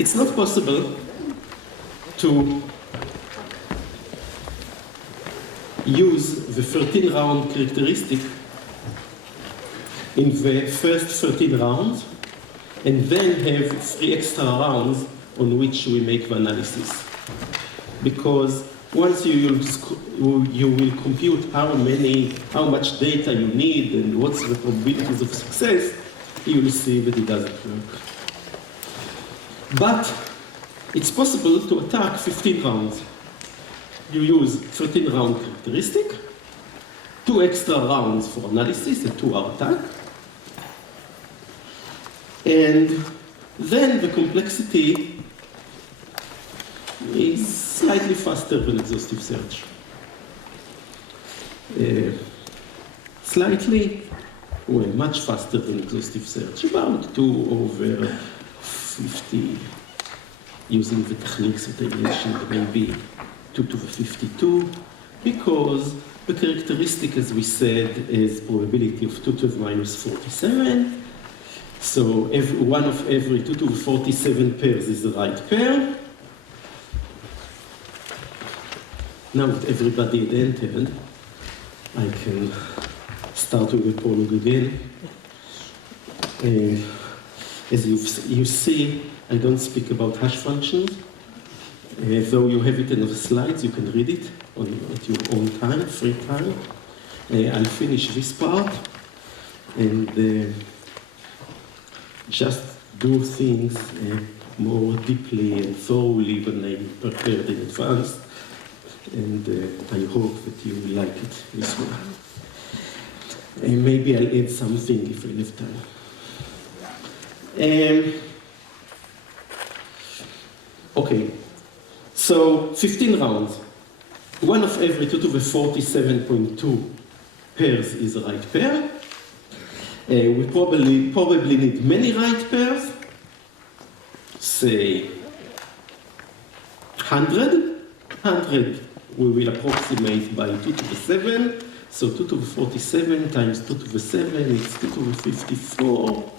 It's not possible to use the 13-round characteristic in the first 13 rounds and then have 3 extra rounds on which we make the analysis. Because once you will compute how much data you need and what's the probabilities of success, you will see that it doesn't work. But it's possible to attack 15 rounds. You use 13-round characteristic, 2 extra rounds for analysis, a 2-hour attack, and then the complexity is slightly faster than exhaustive search. Much faster than exhaustive search, about 2 over 50, using the techniques that I mentioned, maybe 2 to the 52, because the characteristic, as we said, is probability of 2 to the minus 47. So one of every 2 to the 47 pairs is the right pair. Now that everybody had entered, I can start with the prologue again. As you see, I don't speak about hash functions. Though you have it in the slides, you can read it at your own time, free time. I'll finish this part and just do things more deeply and thoroughly than I prepared in advance. And I hope that you will like it this way. And maybe I'll add something if I have time. Okay, so 15 rounds. One of every 2 to the 47.2 pairs is a right pair. We probably need many right pairs, say 100. 100 we will approximate by 2 to the 7. So 2 to the 47 times 2 to the 7 is 2 to the 54.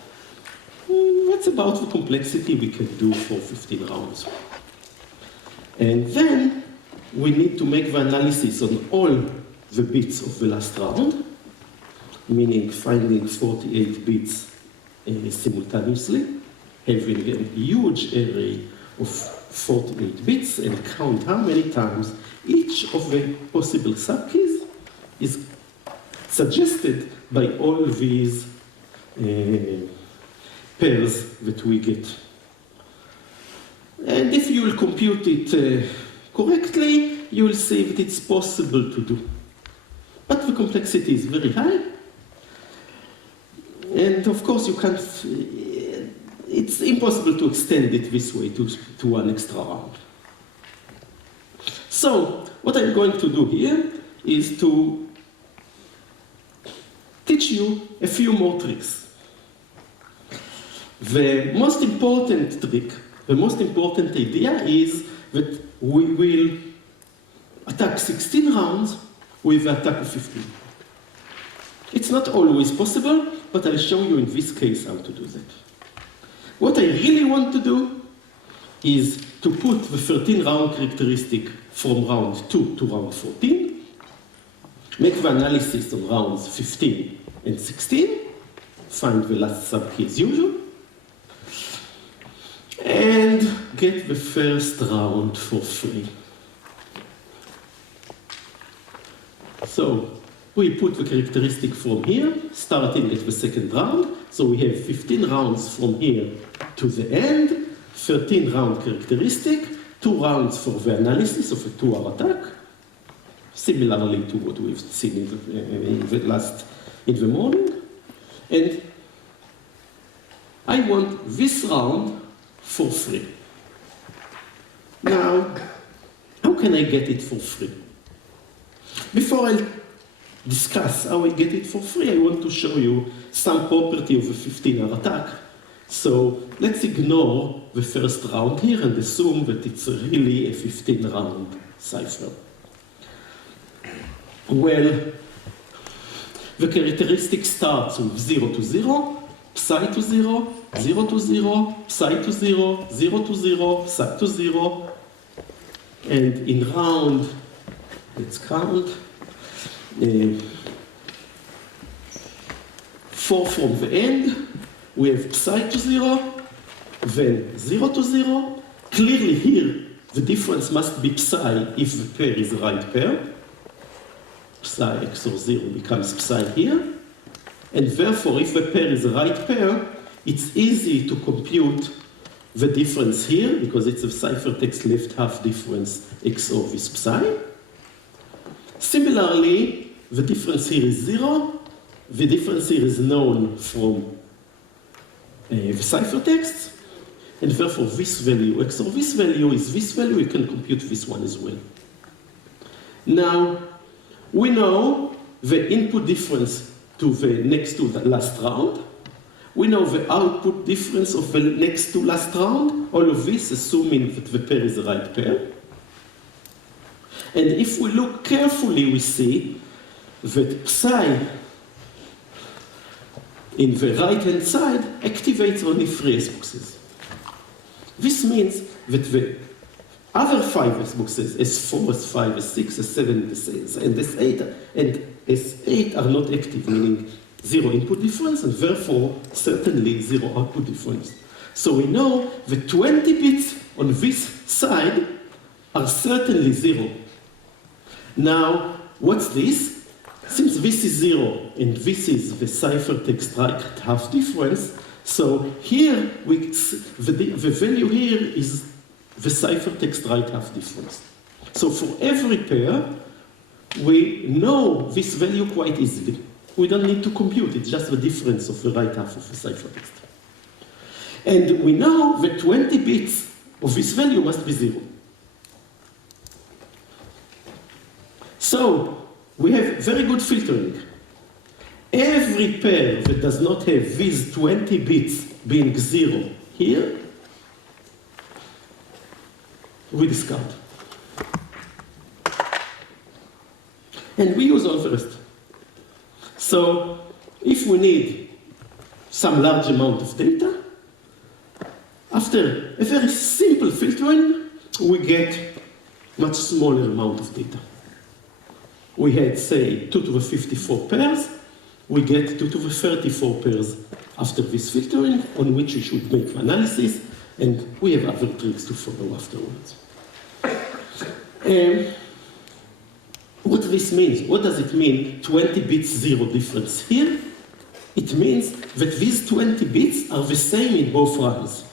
That's about the complexity we can do for 15 rounds. And then we need to make the analysis on all the bits of the last round, meaning finding 48 bits simultaneously, having a huge array of 48 bits, and count how many times each of the possible subkeys is suggested by all these pairs that we get. And if you will compute it correctly, you will see that it's possible to do. But the complexity is very high. And of course, you can't, it's impossible to extend it this way to one extra round. So, what I'm going to do here is to teach you a few more tricks. The most important trick, the most important idea is that we will attack 16 rounds with the attack of 15. It's not always possible, but I'll show you in this case how to do that. What I really want to do is to put the 13-round characteristic from round 2 to round 14, make the analysis on rounds 15 and 16, find the last subkey as usual, and get the first round for free. So we put the characteristic from here, starting at the second round. So we have 15 rounds from here to the end, 13-round characteristic, 2 rounds for the analysis of a 2-hour attack, similarly to what we've seen in the morning. And I want this round for free. Now, how can I get it for free? Before I discuss how I get it for free, I want to show you some property of a 15-hour attack. So let's ignore the first round here and assume that it's really a 15-round cipher. Well, the characteristic starts with 0 to 0, psi psi to 0, 0 to 0, psi to 0, 0 to 0, psi to 0. And in round, let's count, 4 from the end, we have psi to 0, then 0 to 0. Clearly here, the difference must be psi if the pair is a right pair. Psi XOR 0 becomes psi here. And therefore, if the pair is a right pair, it's easy to compute the difference here, because it's a ciphertext left half difference XOR with psi. Similarly, the difference here is 0. The difference here is known from the ciphertext. And therefore, this value XOR this value is this value. We can compute this one as well. Now, we know the input difference to the next to the last round. We know the output difference of the next to last round. All of this assuming that the pair is a right pair. And if we look carefully, we see that psi in the right-hand side activates only 3 S boxes. This means that the other 5 S boxes, S4, S5, S6, S7, and S8, and S8 are not active, meaning 0 input difference, and therefore certainly 0 output difference. So we know the 20 bits on this side are certainly 0. Now, what's this? Since this is 0 and this is the ciphertext right half difference, so here the value here is the ciphertext right half difference. So for every pair, we know this value quite easily. We don't need to compute, it's just the difference of the right half of the ciphertext. And we know that 20 bits of this value must be 0. So we have very good filtering. Every pair that does not have these 20 bits being 0 here, we discard. And we use all the rest. So if we need some large amount of data, after a very simple filtering, we get much smaller amount of data. We had, say, 2 to the 54 pairs. We get 2 to the 34 pairs after this filtering, on which we should make analysis, and we have other tricks to follow afterwards. What this means? What does it mean, 20 bits 0 difference here? It means that these 20 bits are the same in both rounds.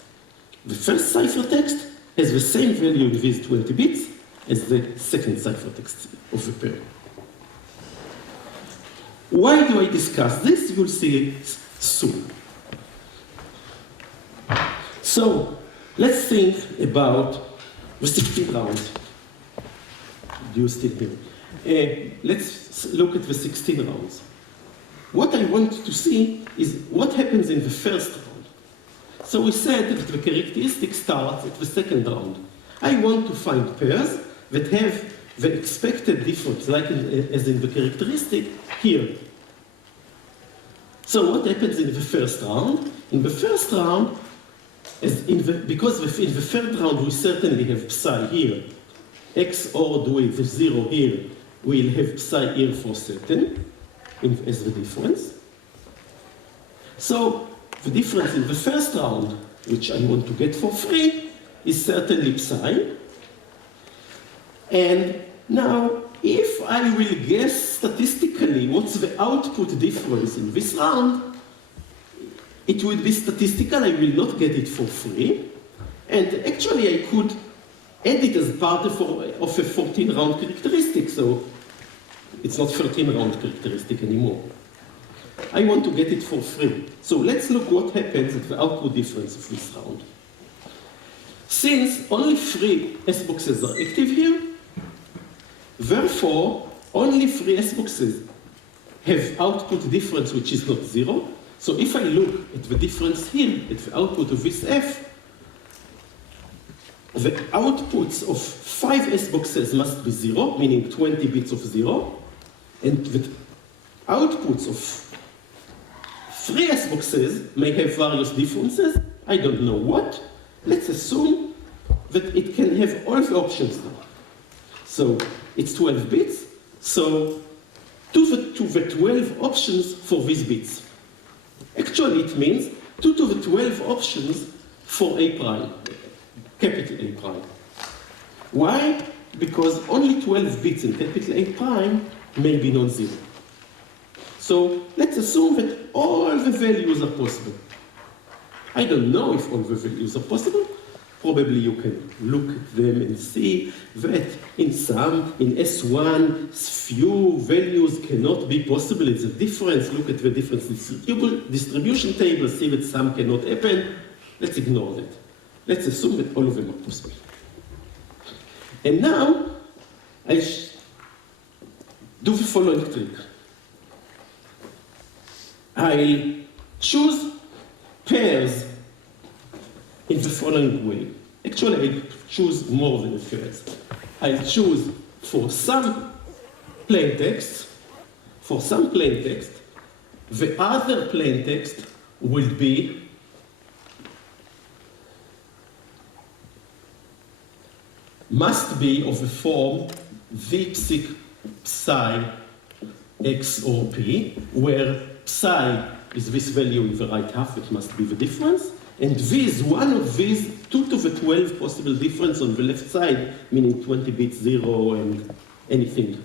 The first ciphertext has the same value in these 20 bits as the second ciphertext of the pair. Why do I discuss this? You'll see it soon. So, let's think about the 16 rounds. Do you still hear? Let's look at the 16 rounds. What I want to see is what happens in the first round. So we said that the characteristic starts at the second round. I want to find pairs that have the expected difference, like as in the characteristic, here. So what happens in the first round? In the first round, because in the third round we certainly have psi here, XORed with the 0 here, we'll have psi here for certain, as the difference. So the difference in the first round, which I want to get for free, is certainly psi. And now, if I will guess statistically what's the output difference in this round, it will be statistical, I will not get it for free. And actually I could add it as part of a 14-round characteristic, so it's not 13-round characteristic anymore. I want to get it for free. So let's look what happens at the output difference of this round. Since only 3 S boxes are active here, therefore only 3 S boxes have output difference which is not 0. So if I look at the difference here, at the output of this F, the outputs of 5 S boxes must be 0, meaning 20 bits of 0, and the outputs of 3 S boxes may have various differences. I don't know what. Let's assume that it can have all the options now. So it's 12 bits. So to the 12 options for these bits. Actually, it means 2 to the 12 options for A prime, capital A prime. Why? Because only 12 bits in capital A prime may be non-zero. So let's assume that all the values are possible. I don't know if all the values are possible. Probably you can look at them and see that in S1, few values cannot be possible. It's a difference. Look at the difference distribution table, see that some cannot happen. Let's ignore that. Let's assume that all of them are possible. And now, I do the following trick. I choose pairs in the following way. Actually, I choose more than pairs. I choose for some plain text, the other plain text will be must be of the form v psi x or p, where psi is this value in the right half, it must be the difference, and v is one of these 2 to the 12 possible difference on the left side, meaning 20 bits 0 and anything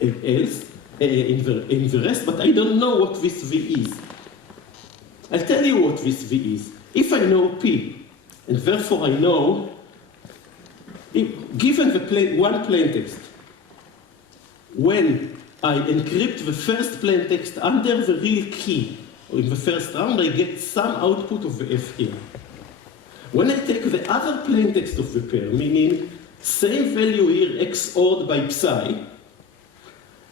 else in the rest, but I don't know what this v is. I'll tell you what this v is. If I know p, and therefore I know, given the one plain text, when I encrypt the first plain text under the real key, or in the first round, I get some output of the F here. When I take the other plain text of the pair, meaning same value here XORed by psi,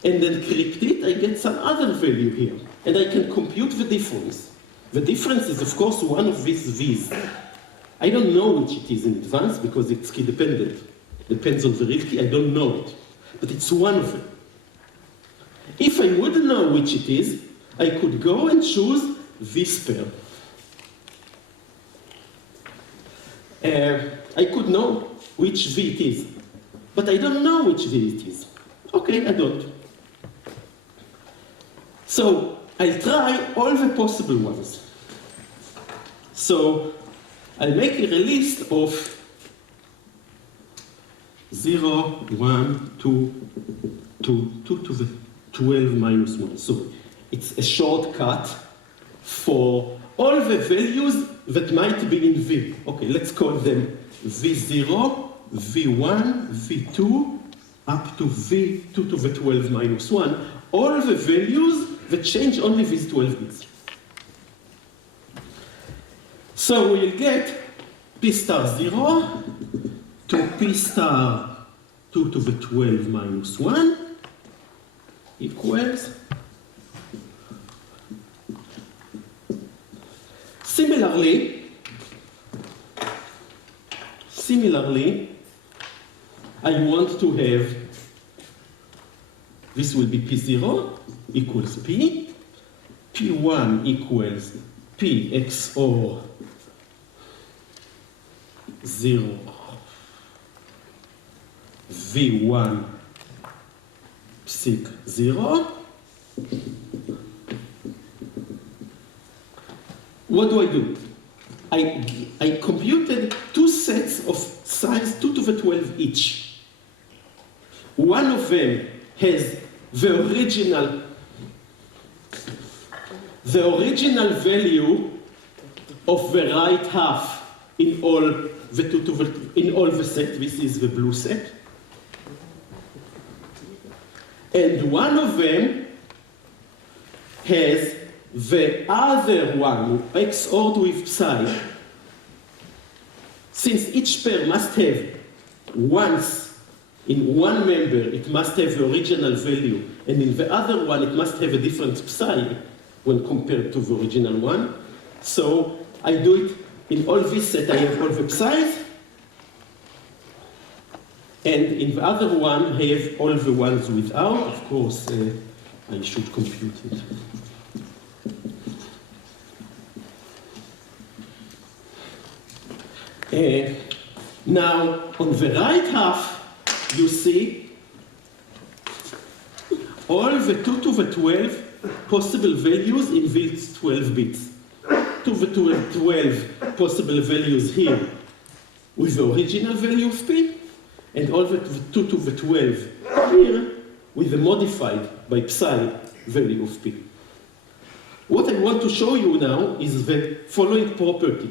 and encrypt it, I get some other value here. And I can compute the difference. The difference is, of course, one of these V's. I don't know which it is in advance because it's key dependent. Depends on the real key, I don't know it. But it's one of them. If I wouldn't know which it is, I could go and choose this pair. I could know which V it is, but I don't know which V it is. Okay, I don't. So I'll try all the possible ones. So I'll make a list of 0, 1, 2, 2 to the 12 minus 1. So it's a shortcut for all the values that might be in V. Okay, let's call them V0, V1, V2, up to V2 to the 12 minus 1. All the values that change only these 12 bits. So we'll get P star 0 to P star 2 to the 12 minus 1 equals. Similarly, I want to have, this will be P0 equals P, P1 equals P XOR 0, V1 psic 0. What do? I computed two sets of size 2 to the 12 each. One of them has the original value of the right half in all the set. This is the blue set. And one of them has the other one, XORed with psi. Since each pair must have once, in one member, it must have the original value, and in the other one, it must have a different psi when compared to the original one. So I do it in all this set, I have all the psis, and in the other one, I have all the ones without. Of course, I should compute it. Now, on the right half, you see all the 2 to the 12 possible values in these 12 bits. 2 to the 12 possible values here with the original value of P, and all the 2 to the 12 here with the modified by psi value of P. What I want to show you now is the following property.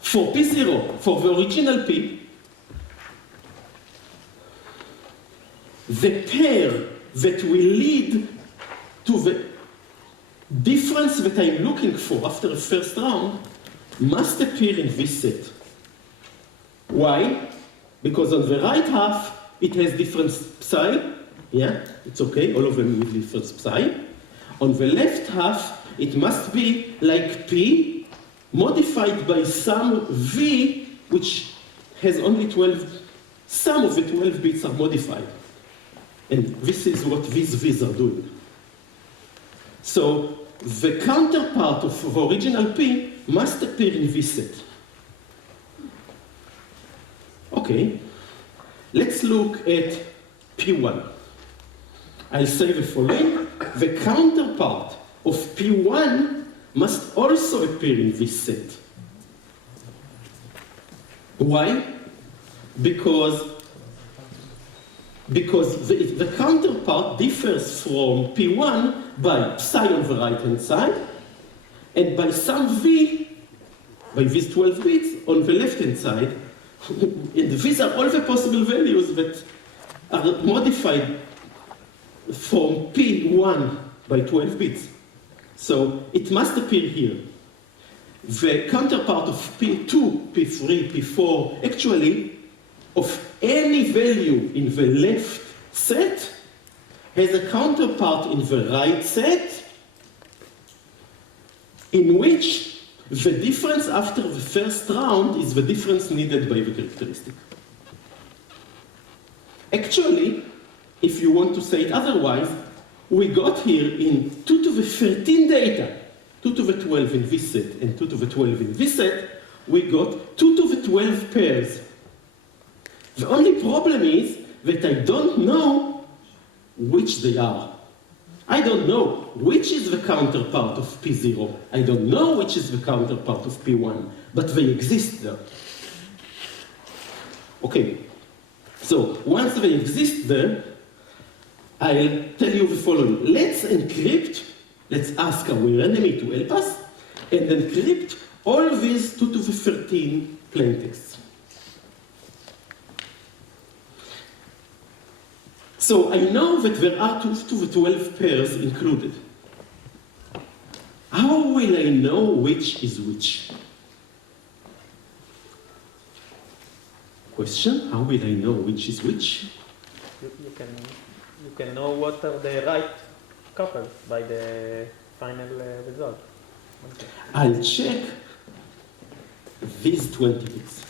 For P0, for the original P, the pair that will lead to the difference that I'm looking for after the first round must appear in this set. Why? Because on the right half, it has difference psi. Yeah, it's okay, all of them with difference psi. On the left half, it must be like P modified by some V, which has only 12, some of the 12 bits are modified. And this is what these V's are doing. So the counterpart of the original P must appear in this set. Okay, let's look at P1. I'll say the following. The counterpart of P1 must also appear in this set. Why? Because the counterpart differs from P1 by psi on the right-hand side and by some V, by these 12 bits, on the left-hand side. And these are all the possible values that are modified from P1 by 12 bits. So it must appear here. The counterpart of P2, P3, P4, actually, of any value in the left set has a counterpart in the right set in which the difference after the first round is the difference needed by the characteristic. Actually, if you want to say it otherwise, we got here in 2 to the 13 data, 2 to the 12 in this set and 2 to the 12 in this set, we got 2 to the 12 pairs. The only problem is that I don't know which they are. I don't know which is the counterpart of P0. I don't know which is the counterpart of P1, but they exist there. Okay, so once they exist there, I'll tell you the following. Let's encrypt, let's ask our enemy to help us, and encrypt all these 2 to the 13 plaintexts. So I know that there are 2 to the 12 pairs included. How will I know which is which? Question, how will I know which is which? You can know what are the right couples by the final result. Okay. I'll check these 20 bits.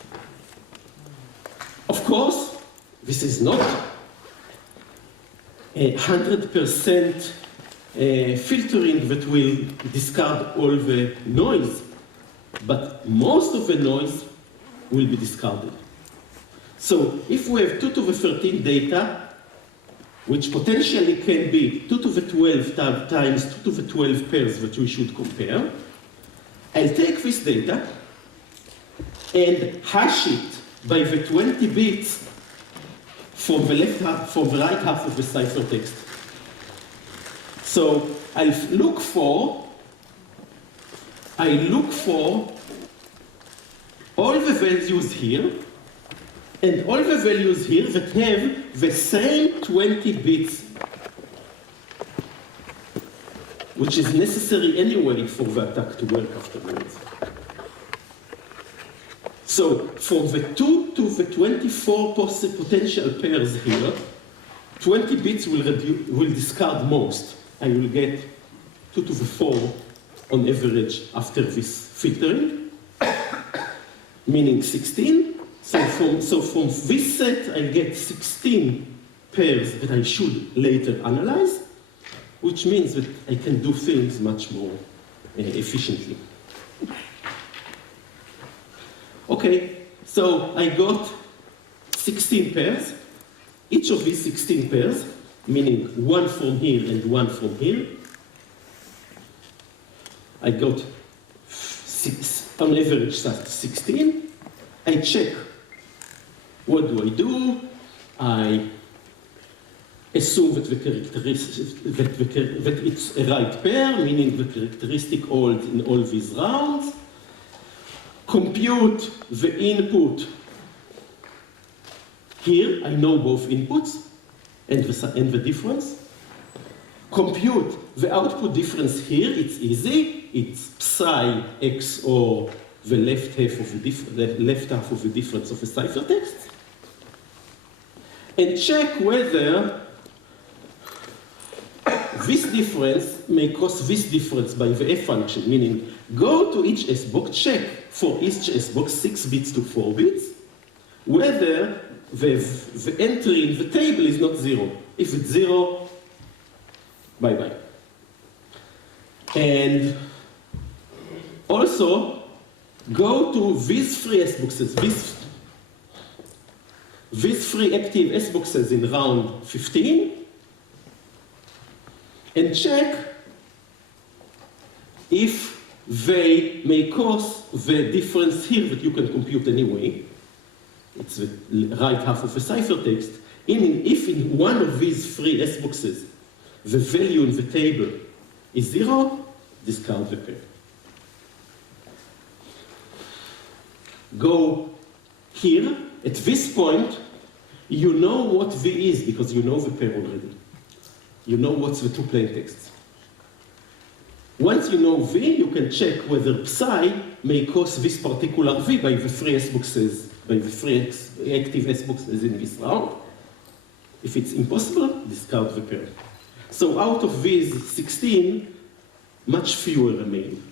Of course, this is not 100% filtering that will discard all the noise, but most of the noise will be discarded. So if we have 2 to the 13 data, which potentially can be 2 to the 12 times 2 to the 12 pairs that we should compare, I'll take this data and hash it by the 20 bits from the left half, from the right half of the ciphertext. So I look for all the values here and all the values here that have the same 20 bits, which is necessary anyway for the attack to work afterwards. So from the 2 to the 24 potential pairs here, 20 bits will discard most. I will get 2 to the 4 on average after this filtering, meaning 16. So from this set, I get 16 pairs that I should later analyze, which means that I can do things much more efficiently. Okay, so I got 16 pairs. Each of these 16 pairs, meaning one from here and one from here, I got on average 16. I check. What do? I assume that that it's a right pair, meaning the characteristic holds in all these rounds. Compute the input. Here, I know both inputs and the difference. Compute the output difference here, it's easy. It's psi XOR the left half of the difference of a ciphertext. And check whether this difference may cause this difference by the f function, meaning go to each S box, check for each S box 6 bits to 4 bits, whether the entry in the table is not 0. If it's 0, bye-bye. And also, go to these 3 S boxes, these 3 active S boxes in round 15, and check if they may cause the difference here that you can compute anyway. It's the right half of a ciphertext. If in one of these 3 S boxes the value in the table is 0, discard the pair. Go here. At this point, you know what V is because you know the pair already. You know what's the 2 plain texts. Once you know V, you can check whether psi may cause this particular V by the 3 S boxes, by the 3 active S boxes in this round. If it's impossible, discard the pair. So out of these 16, much fewer remain.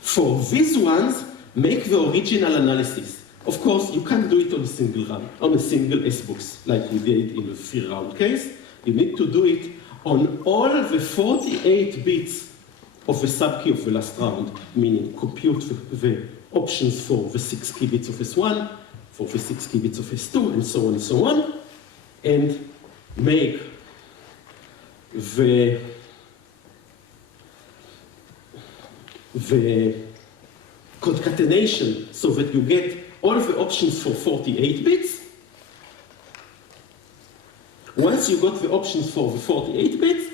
For these ones, make the original analysis. Of course, you can't do it on a single run, on a single S box, like we did in the 3-round case. You need to do it on all the 48 bits of the subkey of the last round, meaning compute the options for the 6 key bits of S1, for the 6 key bits of S2, and so on, and make the concatenation so that you get all the options for 48 bits. Once you got the options for the 48 bits,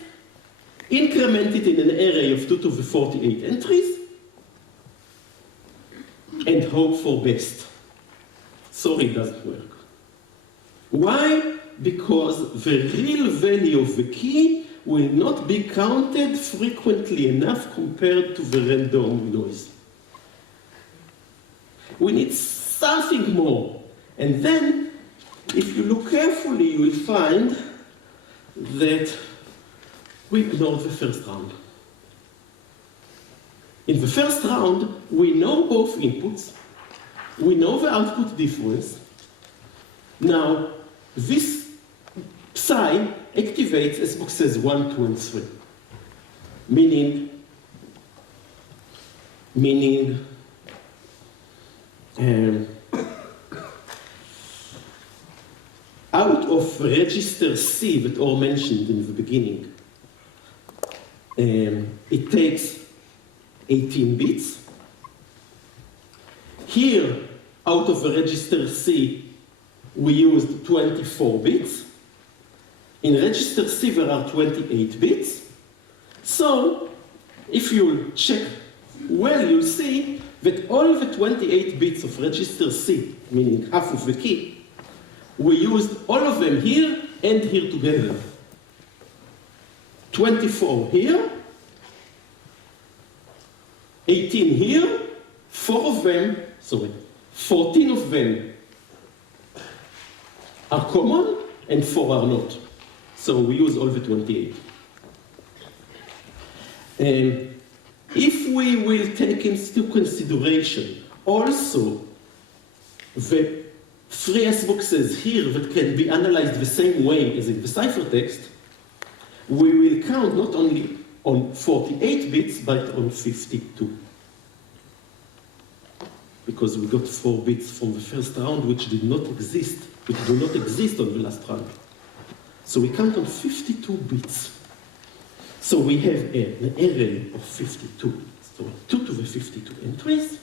increment it in an array of 2 to the 48 entries, and hope for best. Sorry, it doesn't work. Why? Because the real value of the key will not be counted frequently enough compared to the random noise. We need something more. And then, if you look carefully, you will find that we ignored the first round. In the first round, we know both inputs, we know the output difference. Now, this psi activates S boxes 1, 2, and 3, meaning out of register C that Or mentioned in the beginning, it takes 18 bits. Here, out of the register C, we used 24 bits. In register C, there are 28 bits. So, if you check well, you'll see that all the 28 bits of register C, meaning half of the key, we used all of them here and here together. 24 here, 18 here, 14 of them are common and 4 are not. So we use all the 28. If we will take into consideration also the 3 S boxes here that can be analyzed the same way as in the ciphertext, we will count not only on 48 bits, but on 52. because we got 4 bits from the first round which do not exist on the last round. So we count on 52 bits. So we have an array of 52, so 2 to the 52 entries.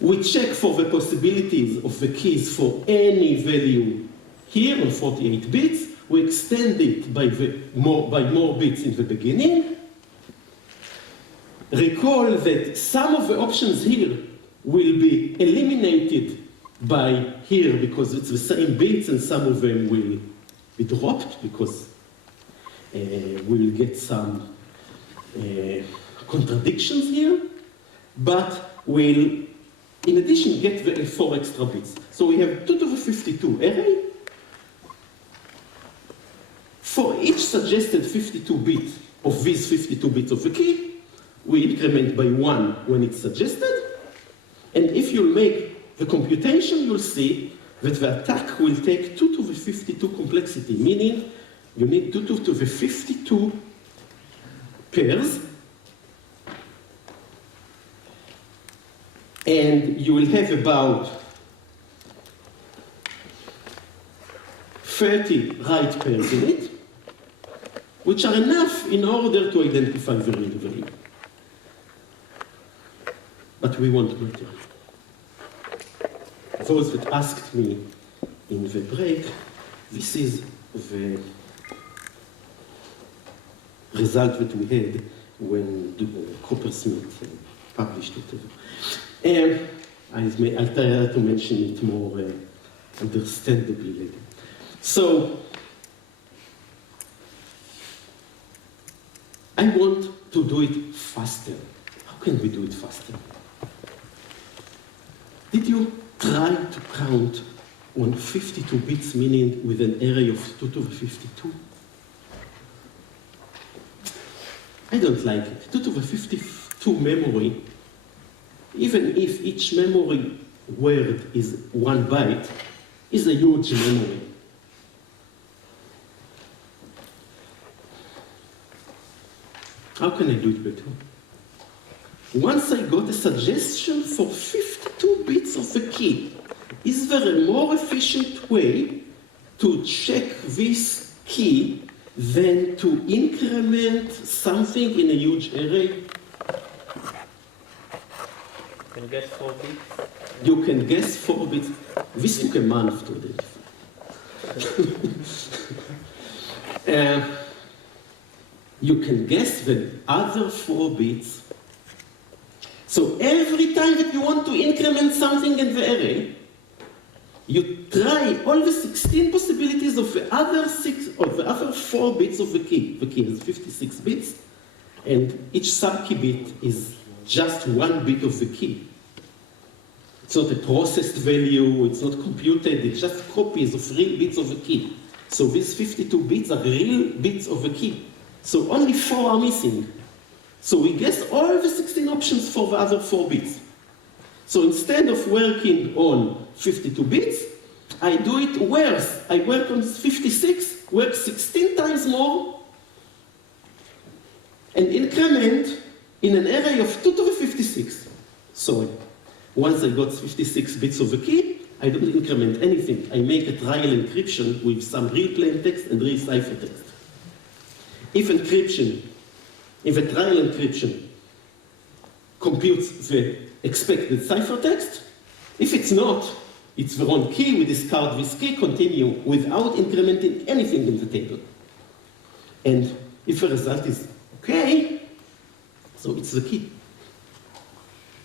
We check for the possibilities of the keys for any value here on 48 bits. We extend it by more bits in the beginning. Recall that some of the options here will be eliminated by here because it's the same bits, and some of them will be dropped because we will get some contradictions here, but we'll, in addition, get the 4 extra bits. So we have 2 to the 52 array. For each suggested 52 bit of these 52 bits of the key, we increment by 1 when it's suggested. And if you make the computation, you'll see that the attack will take 2 to the 52 complexity, meaning you need 2 to the 52 pairs. And you will have about 30 right pairs in it, which are enough in order to identify the real value. But we want greater. Those that asked me in the break, this is the result that we had when Coppersmith published it. I'll try to mention it more understandably later. So, I want to do it faster. How can we do it faster? Did you try to count on 52 bits, meaning with an array of 2 to the 52? I don't like it. 2 to the 52 memory, even if each memory word is 1 byte, is a huge memory. How can I do it better? Once I got a suggestion for 52 bits of the key, is there a more efficient way to check this key than to increment something in a huge array? You can guess 4 bits. You can guess 4 bits. This took a month to identify. You can guess the other 4 bits. So every time that you want to increment something in the array, you try all the 16 possibilities of the other 4 bits of the key. The key has 56 bits, and each subkey bit is just 1 bit of the key. It's not a processed value, it's not computed, it's just copies of real bits of the key. So these 52 bits are real bits of the key. So only 4 are missing. So we guess all the 16 options for the other 4 bits. So instead of working on 52 bits, I do it worse. I work on 56, work 16 times more, and increment in an array of 2 to the 56. So once I got 56 bits of the key, I don't increment anything. I make a trial encryption with some real plain text and real ciphertext. If the trial encryption computes the expected ciphertext, if it's not, it's the wrong key, we discard this key, continue without incrementing anything in the table. And if the result is okay, so it's the key.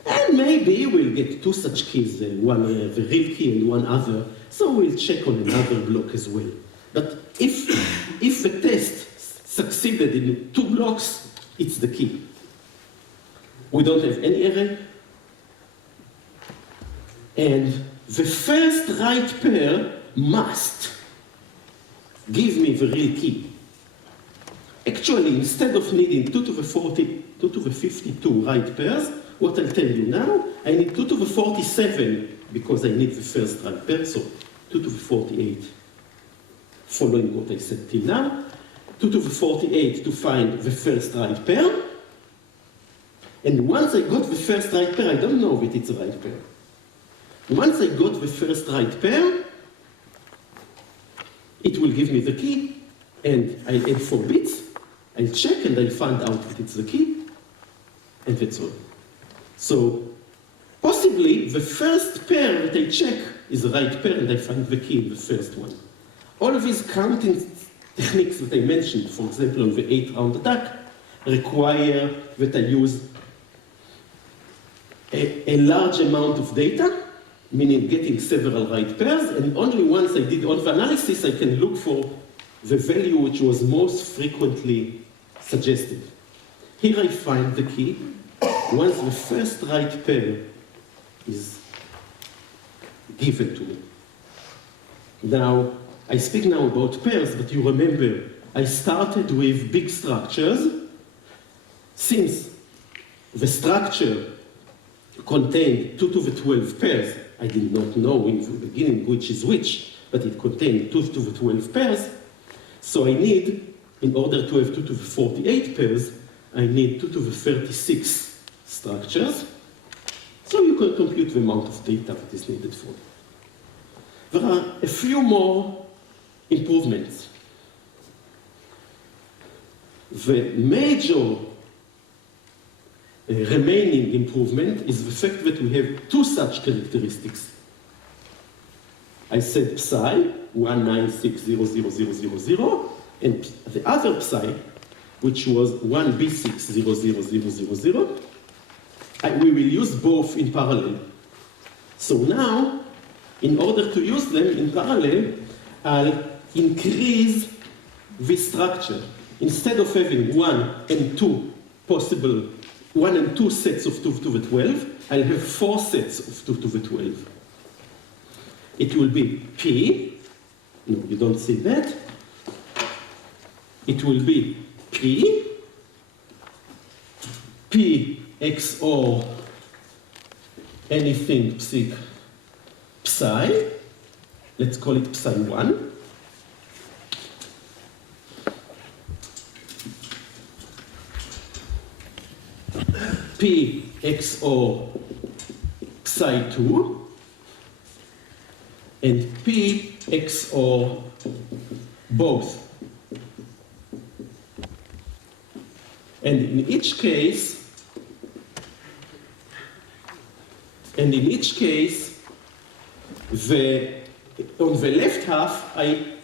And maybe we'll get 2 such keys, one the real key and one other, so we'll check on another block as well. But if the test succeeded in 2 blocks, it's the key. We don't have any array. And the first right pair must give me the real key. Actually, instead of needing 2 to the 52 right pairs, what I'll tell you now, I need 2 to the 47 because I need the first right pair, so 2 to the 48, following what I said till now. 2 to the 48 to find the first right pair, And once I got the first right pair, I don't know if it's a right pair. Once I got the first right pair, it will give me the key, and I'll add 4 bits, I'll check, and I'll find out that it's the key, and that's all. So possibly the first pair that I check is the right pair, and I find the key in the first one. All of these counting techniques that I mentioned, for example, on the 8-round attack, require that I use a large amount of data, meaning getting several right pairs, and only once I did all the analysis, I can look for the value which was most frequently suggested. Here I find the key. Once the first right pair is given to me. Now, I speak now about pairs, but you remember, I started with big structures. Since the structure contained 2 to the 12 pairs, I did not know in the beginning which is which, but it contained 2 to the 12 pairs. So I need, in order to have 2 to the 48 pairs, I need 2 to the 36 structures. So you can compute the amount of data that is needed for it. There are a few more improvements. The major remaining improvement is the fact that we have 2 such characteristics. I said psi, 1960000, and the other psi, which was 1b60000. We will use both in parallel. So now, in order to use them in parallel, I'll increase this structure. Instead of having 1 and 2 possible 1 and 2 sets of 2 to the 12, I'll have 4 sets of 2 to the 12. It will be P, no, you don't see that. It will be P XOR anything psi, let's call it psi 1. P XOR psi 2 and P XOR both. And in each case, on the left half, I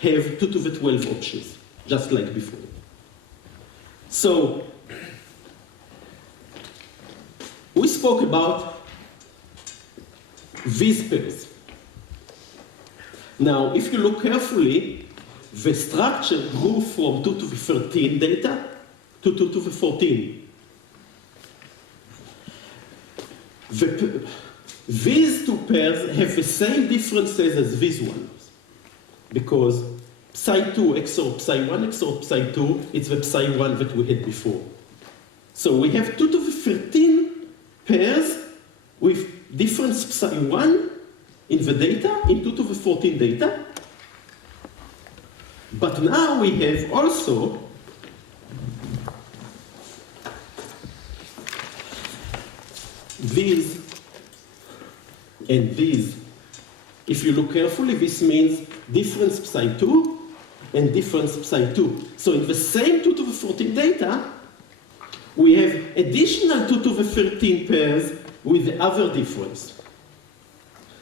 have 2 to the 12 options, just like before. So, we spoke about these pairs. Now, if you look carefully, the structure grew from 2 to the 13 data to 2 to the 14. These 2 pairs have the same differences as these ones, because psi 2 XOR psi 1 XOR psi 2, it's the psi 1 that we had before. So we have 2 to the 13 pairs with difference psi 1 in the data, in 2 to the 14 data. But now we have also these and these. If you look carefully, this means difference psi 2 and difference psi 2. So in the same 2 to the 14 data, we have additional 2 to the 13 pairs with the other difference.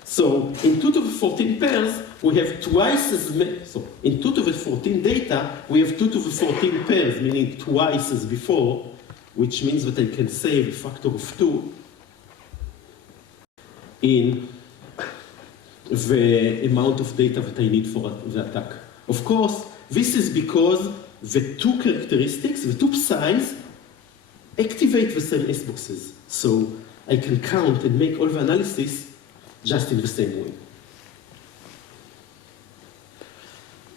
So in 2 to the 14 pairs, we have twice as many. So in 2 to the 14 data, we have 2 to the 14 pairs, meaning twice as before, which means that I can save a factor of 2 in the amount of data that I need for the attack. Of course, this is because the 2 characteristics, the 2 psis, activate the same S boxes. So I can count and make all the analysis just in the same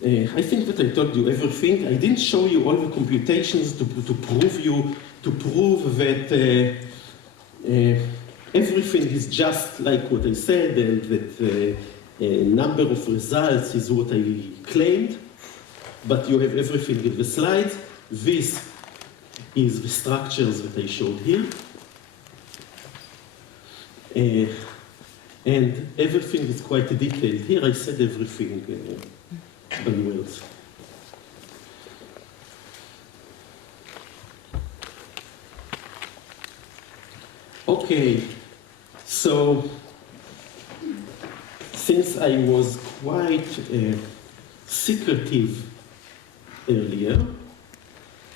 way. I think that I told you everything. I didn't show you all the computations to prove that everything is just like what I said, and that number of results is what I claimed. But you have everything in the slides. This is the structures that I showed here. And everything is quite detailed. Here I said everything by words. Okay, so since I was quite secretive earlier,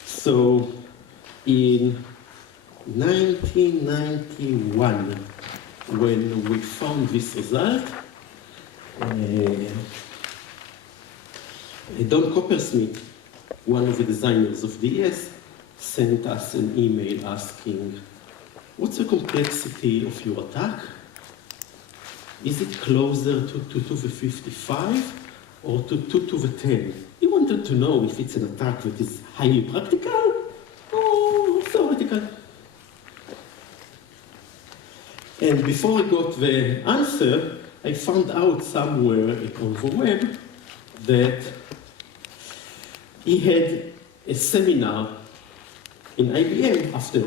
so in 1991, when we found this result, Don Coppersmith, one of the designers of DES, sent us an email asking, what's the complexity of your attack? Is it closer to 2 to the 55 or to 2 to the 10? He wanted to know if it's an attack that is highly practical or theoretical. And before I got the answer, I found out somewhere on the web that he had a seminar in IBM after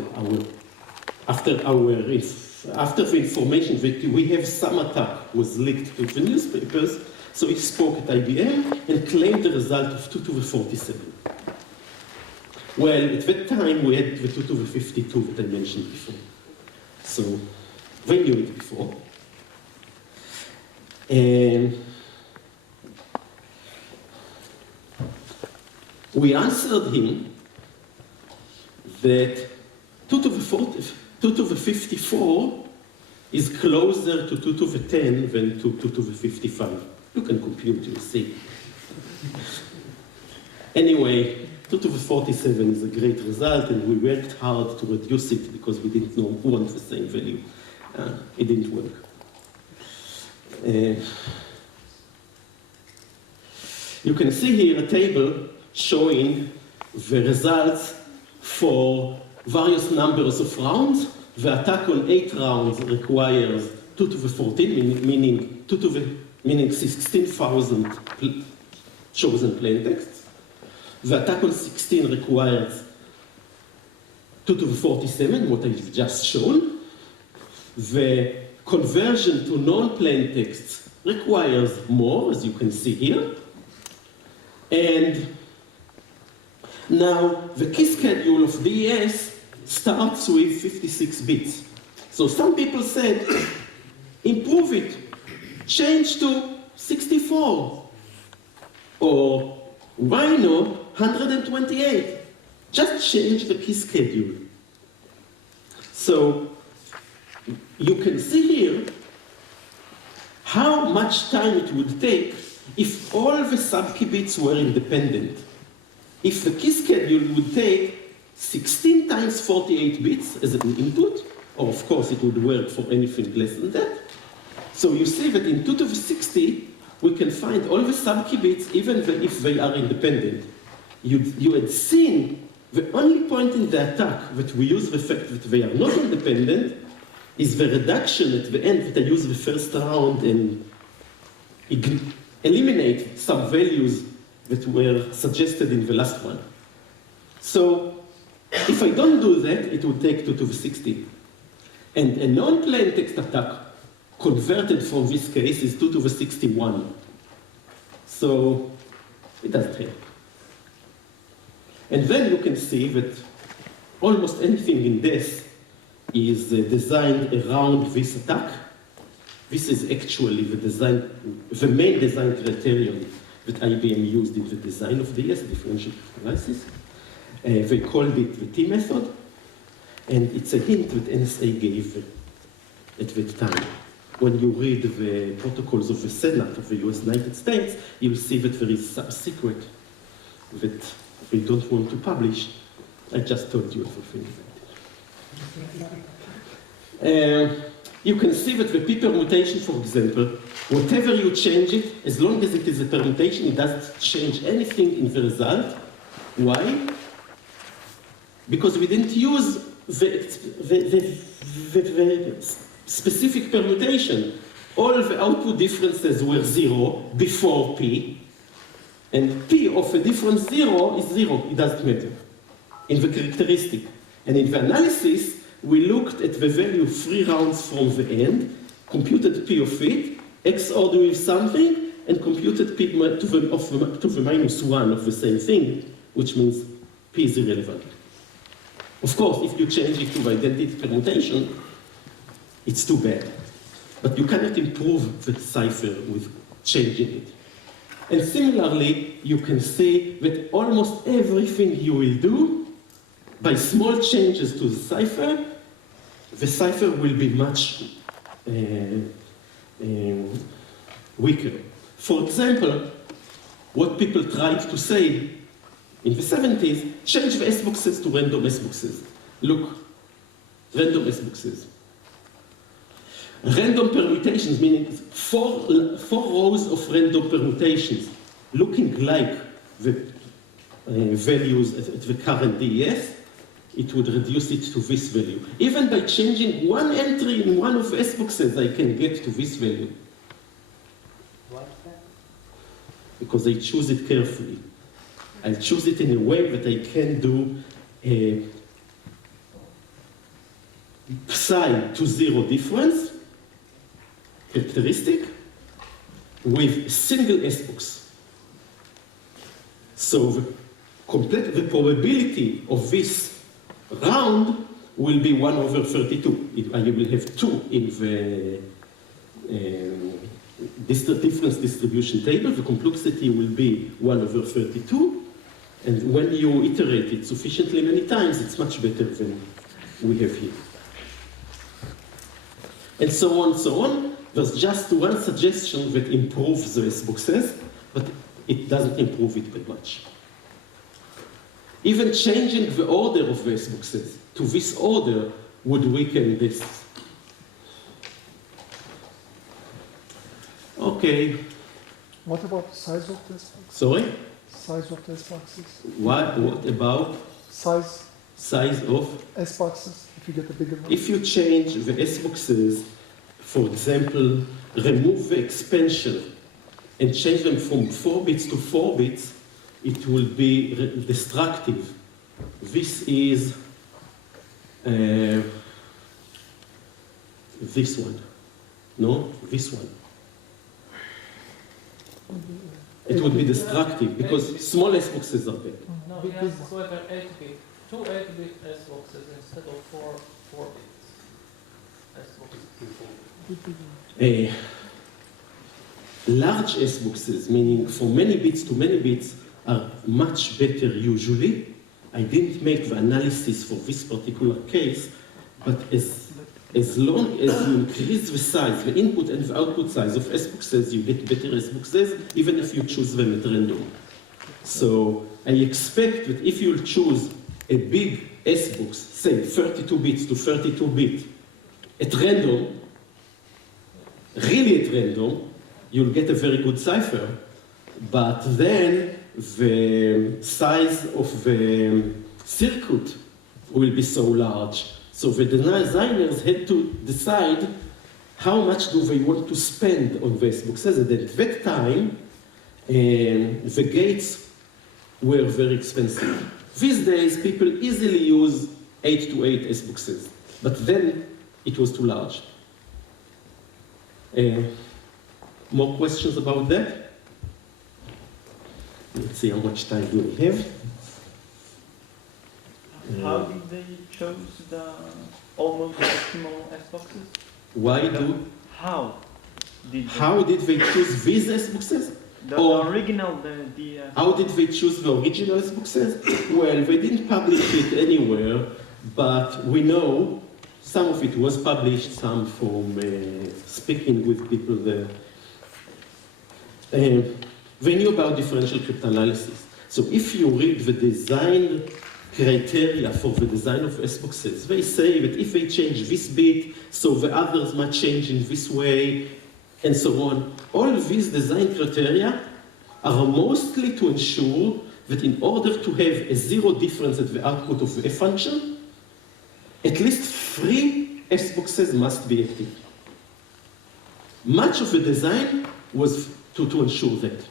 the information that we have some attack was leaked to the newspapers, so he spoke at IBM and claimed the result of 2 to the 47. Well, at that time we had the 2 to the 52 that I mentioned before. So they knew it before. And we answered him that 2 to the 54 is closer to 2 to the 10 than to 2 to the 55. You can compute, you'll see. Anyway, 2 to the 47 is a great result, and we worked hard to reduce it because we didn't know who wants the same value. It didn't work. You can see here a table showing the results for various numbers of rounds. The attack on 8 rounds requires 2 to the 14, meaning 16,000 chosen plain texts. The attack on 16 requires 2 to the 47, what I've just shown. The conversion to non-plain texts requires more, as you can see here. And now the key schedule of DES starts with 56 bits. So some people said, improve it, change to 64, or why not 128? Just change the key schedule. So you can see here how much time it would take if all the sub-key bits were independent. If the key schedule would take 16 times 48 bits as an input, or of course it would work for anything less than that. So you see that in 2 to the 60, we can find all the sub-key bits even if they are independent. You had seen the only point in the attack that we use the fact that they are not independent is the reduction at the end that I use the first round and eliminate some values that were suggested in the last one. So if I don't do that, it would take 2 to the 60. And a non-plain text attack converted from this case is 2 to the 61. So it doesn't help. And then you can see that almost anything in this is designed around this attack. This is actually the main design criterion that IBM used in the design of DES, differential cryptanalysis. They called it the T method, and it's a hint that NSA gave at that time. When you read the protocols of the Senate of the United States, you'll see that there is some secret that they don't want to publish. I just told you everything. You can see that the P permutation, for example, whatever you change it, as long as it is a permutation, it doesn't change anything in the result. Why? Because we didn't use the specific permutation. All the output differences were 0 before P, and P of a difference 0 is 0, it doesn't matter. in the characteristic. And in the analysis, we looked at the value 3 rounds from the end, computed P of it, XORed with something, and computed P to the minus 1 of the same thing, which means P is irrelevant. Of course, if you change it to identity permutation, it's too bad. But you cannot improve the cipher with changing it. And similarly, you can see that almost everything you will do, by small changes to the cipher will be much weaker. For example, what people tried to say in the 70s, change the S boxes to random S boxes. Look, random S boxes. Random permutations, meaning four rows of random permutations, looking like the values at the current DES, it would reduce it to this value. Even by changing one entry in one of the S boxes, I can get to this value. Why is that? Because I choose it carefully. I choose it in a way that I can do a psi to 0 difference characteristic with a single S box. So the probability of this round will be 1 over 32. I will have 2 in the difference distribution table. The complexity will be 1 over 32. And when you iterate it sufficiently many times, it's much better than we have here. And so on, so on. There's just one suggestion that improves the S boxes, but it doesn't improve it that much. Even changing the order of the S boxes to this order would weaken this. Okay. What about the size of the S boxes? Sorry? Size of the S boxes. What about size of S boxes? If you get a bigger one. If you change the S boxes, for example, remove the expansion and change them from 4 bits to 4 bits, it will be destructive. This is this one. No, this one. It would be destructive because small S boxes are bad. No, he has whether 8-bit, 2 8-bit S boxes instead of 4 bits S boxes. Large S boxes, meaning from many bits to many bits, are much better usually. I didn't make the analysis for this particular case, but as long as you increase the size, the input and the output size of S boxes, you get better S boxes, even if you choose them at random. So I expect that if you choose a big S box, say 32 bits to 32 bit, at random, really at random, you'll get a very good cipher, but then the size of the circuit will be so large. So the designers had to decide how much do they want to spend on the S boxes, and at that time, the gates were very expensive. These days, people easily use 8 to 8 S boxes, but then it was too large. More questions about that? Let's see how much time do we have. How did they choose the almost optimal S boxes? How did they choose these S boxes? The original, How did they choose the original S boxes? Well, they didn't publish it anywhere, but we know some of it was published, some from speaking with people there. They knew about differential cryptanalysis. So if you read the design criteria for the design of S boxes, they say that if they change this bit, so the others might change in this way, and so on. All of these design criteria are mostly to ensure that in order to have a 0 difference at the output of a function, at least 3 S boxes must be active. Much of the design was to ensure that.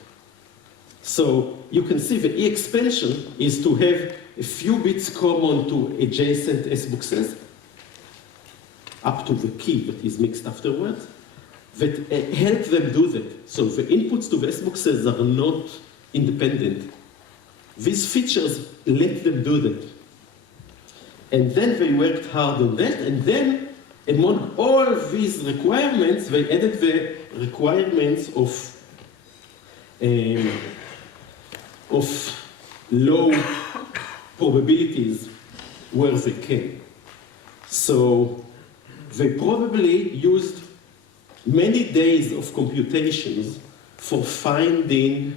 So you can see the E expansion is to have a few bits common to adjacent S boxes, up to the key that is mixed afterwards, that help them do that. So the inputs to the S boxes are not independent. These features let them do that. And then they worked hard on that, and then among all these requirements, they added the requirements of low probabilities where they can. So they probably used many days of computations for finding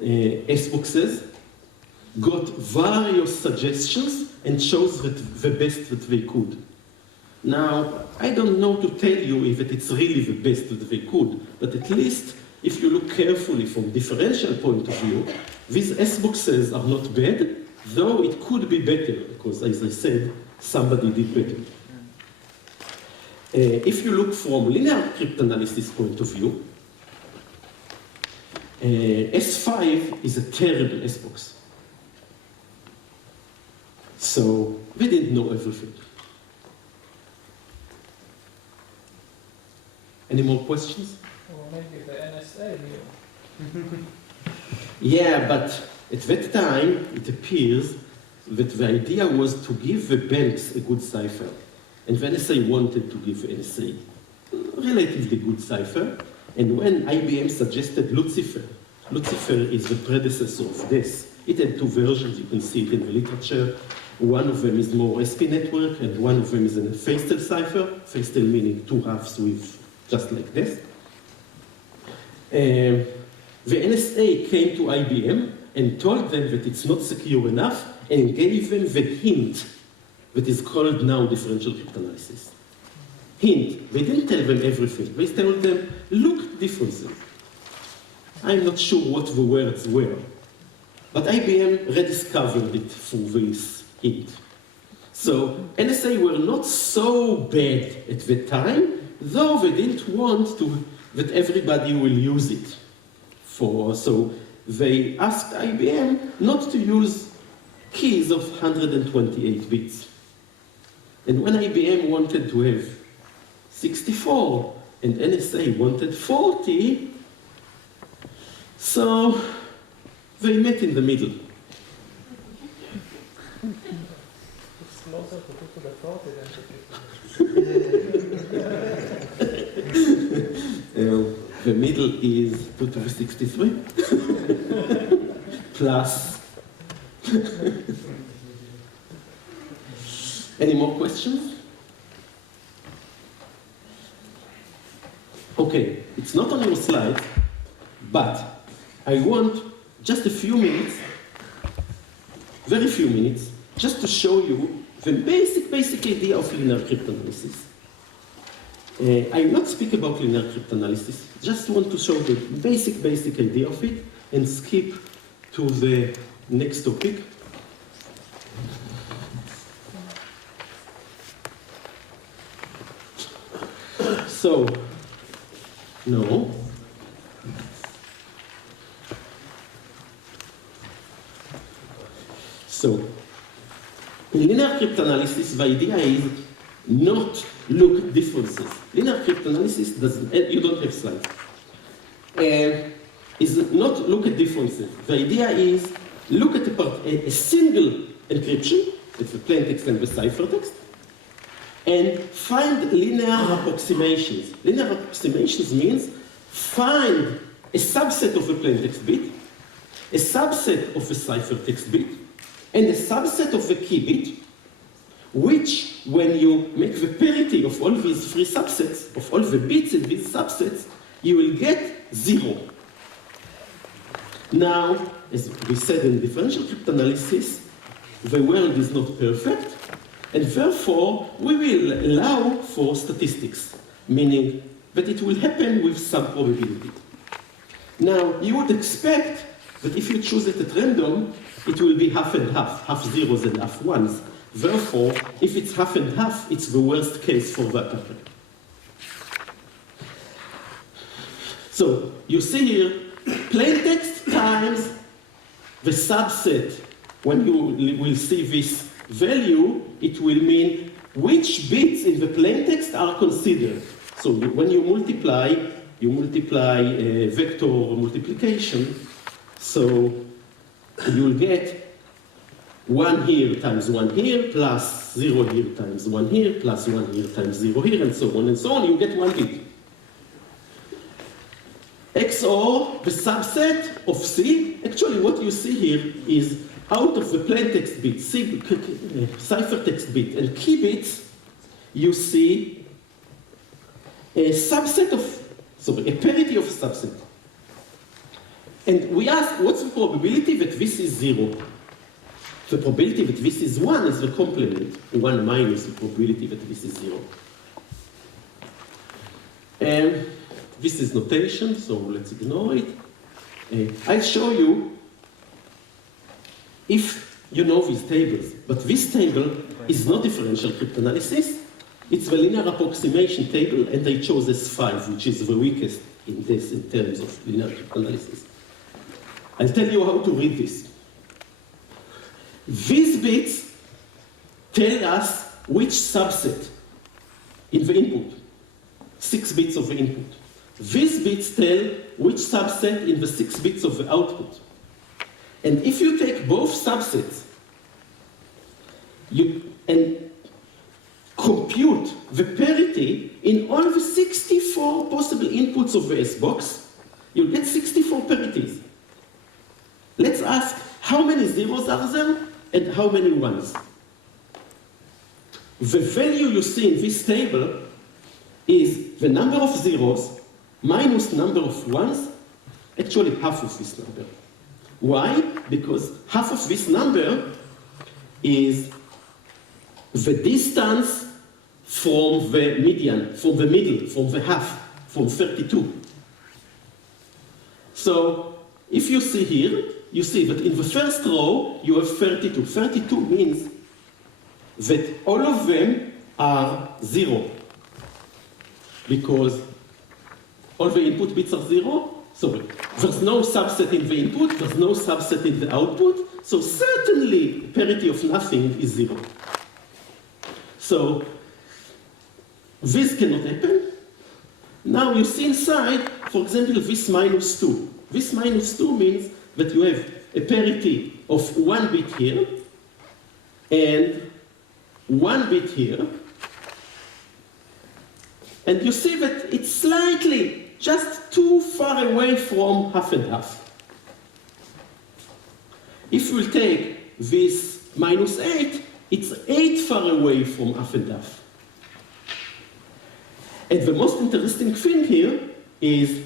S boxes, got various suggestions, and chose the best that they could. Now, I don't know to tell you if it's really the best that they could, but at least if you look carefully from differential point of view, these S boxes are not bad, though it could be better, because as I said, somebody did better. If you look from linear cryptanalysis point of view, S5 is a terrible S box. So we didn't know everything. Any more questions? Or maybe the NSA knew. Yeah, but at that time, it appears that the idea was to give the banks a good cipher. And the NSA wanted to give the NSA a relatively good cipher. And when IBM suggested Lucifer, Lucifer is the predecessor of this. It had two versions, you can see it in the literature. One of them is more SP network, and one of them is a Feistel cipher. Feistel meaning two halves with just like this. The NSA came to IBM and told them that it's not secure enough and gave them the hint that is called now differential cryptanalysis. Hint. They didn't tell them everything. They told them, look, differences. I'm not sure what the words were, but IBM rediscovered it through this hint. So NSA were not so bad at the time, though they didn't want that everybody will use it. So they asked IBM not to use keys of 128 bits. And when IBM wanted to have 64 and NSA wanted 40, so they met in the middle. It's closer to 2 to the 40 than to 50. The middle is 2 to the 63 plus. Any more questions? Okay, it's not on your slide, but I want just a few minutes, very few minutes, just to show you the basic idea of linear cryptanalysis. I will not speak about linear cryptanalysis, just want to show the basic idea of it and skip to the next topic. So, no. So, in linear cryptanalysis, the idea is not look at differences. Linear cryptanalysis doesn't, you don't have slides, is not look at differences. The idea is look at a single encryption, it's the plain text and the ciphertext, and find linear approximations. Linear approximations means find a subset of a plain text bit, a subset of a ciphertext bit, and a subset of a key bit, which, when you make the parity of all these three subsets, of all the bits in these subsets, you will get 0. Now, as we said in differential cryptanalysis, the world is not perfect, and therefore we will allow for statistics, meaning that it will happen with some probability. Now, you would expect that if you choose it at random, it will be half and half zeros and half ones. Therefore, if it's half and half, it's the worst case for that attack. So, you see here, plain text times the subset, when you will see this value, it will mean which bits in the plaintext are considered. So when you multiply vector multiplication, so you'll get 1 here times 1 here, plus 0 here times 1 here, plus 1 here times 0 here, and so on and so on. You get 1 bit. XOR the subset of C. Actually, what you see here is out of the plaintext bit, ciphertext bit, and key bits, you see a subset of, a parity of a subset. And we ask, what's the probability that this is 0? The probability that this is 1 is the complement, 1 minus the probability that this is 0. And this is notation, so let's ignore it. I'll show you if you know these tables, but this table is not differential cryptanalysis. It's the linear approximation table, and I chose S5, which is the weakest in this in terms of linear cryptanalysis. I'll tell you how to read this. These bits tell us which subset in the input, 6 bits of the input. These bits tell which subset in the 6 bits of the output. And if you take both subsets and compute the parity in all the 64 possible inputs of the S-box, you'll get 64 parities. Let's ask how many zeros are there and how many ones. The value you see in this table is the number of zeros minus number of ones, actually half of this number. Why? Because half of this number is the distance from the median, from the middle, from the half, from 32. So if you see here, you see that in the first row you have 32. 32 means that all of them are 0. Because all the input bits are 0. Sorry, there's no subset in the input, there's no subset in the output, so certainly parity of nothing is 0. So this cannot happen. Now you see inside, for example, this minus 2. This minus 2 means that you have a parity of 1 bit here and 1 bit here. And you see that it's slightly just too far away from half and half. If we take this minus 8, it's 8 far away from half and half. And the most interesting thing here is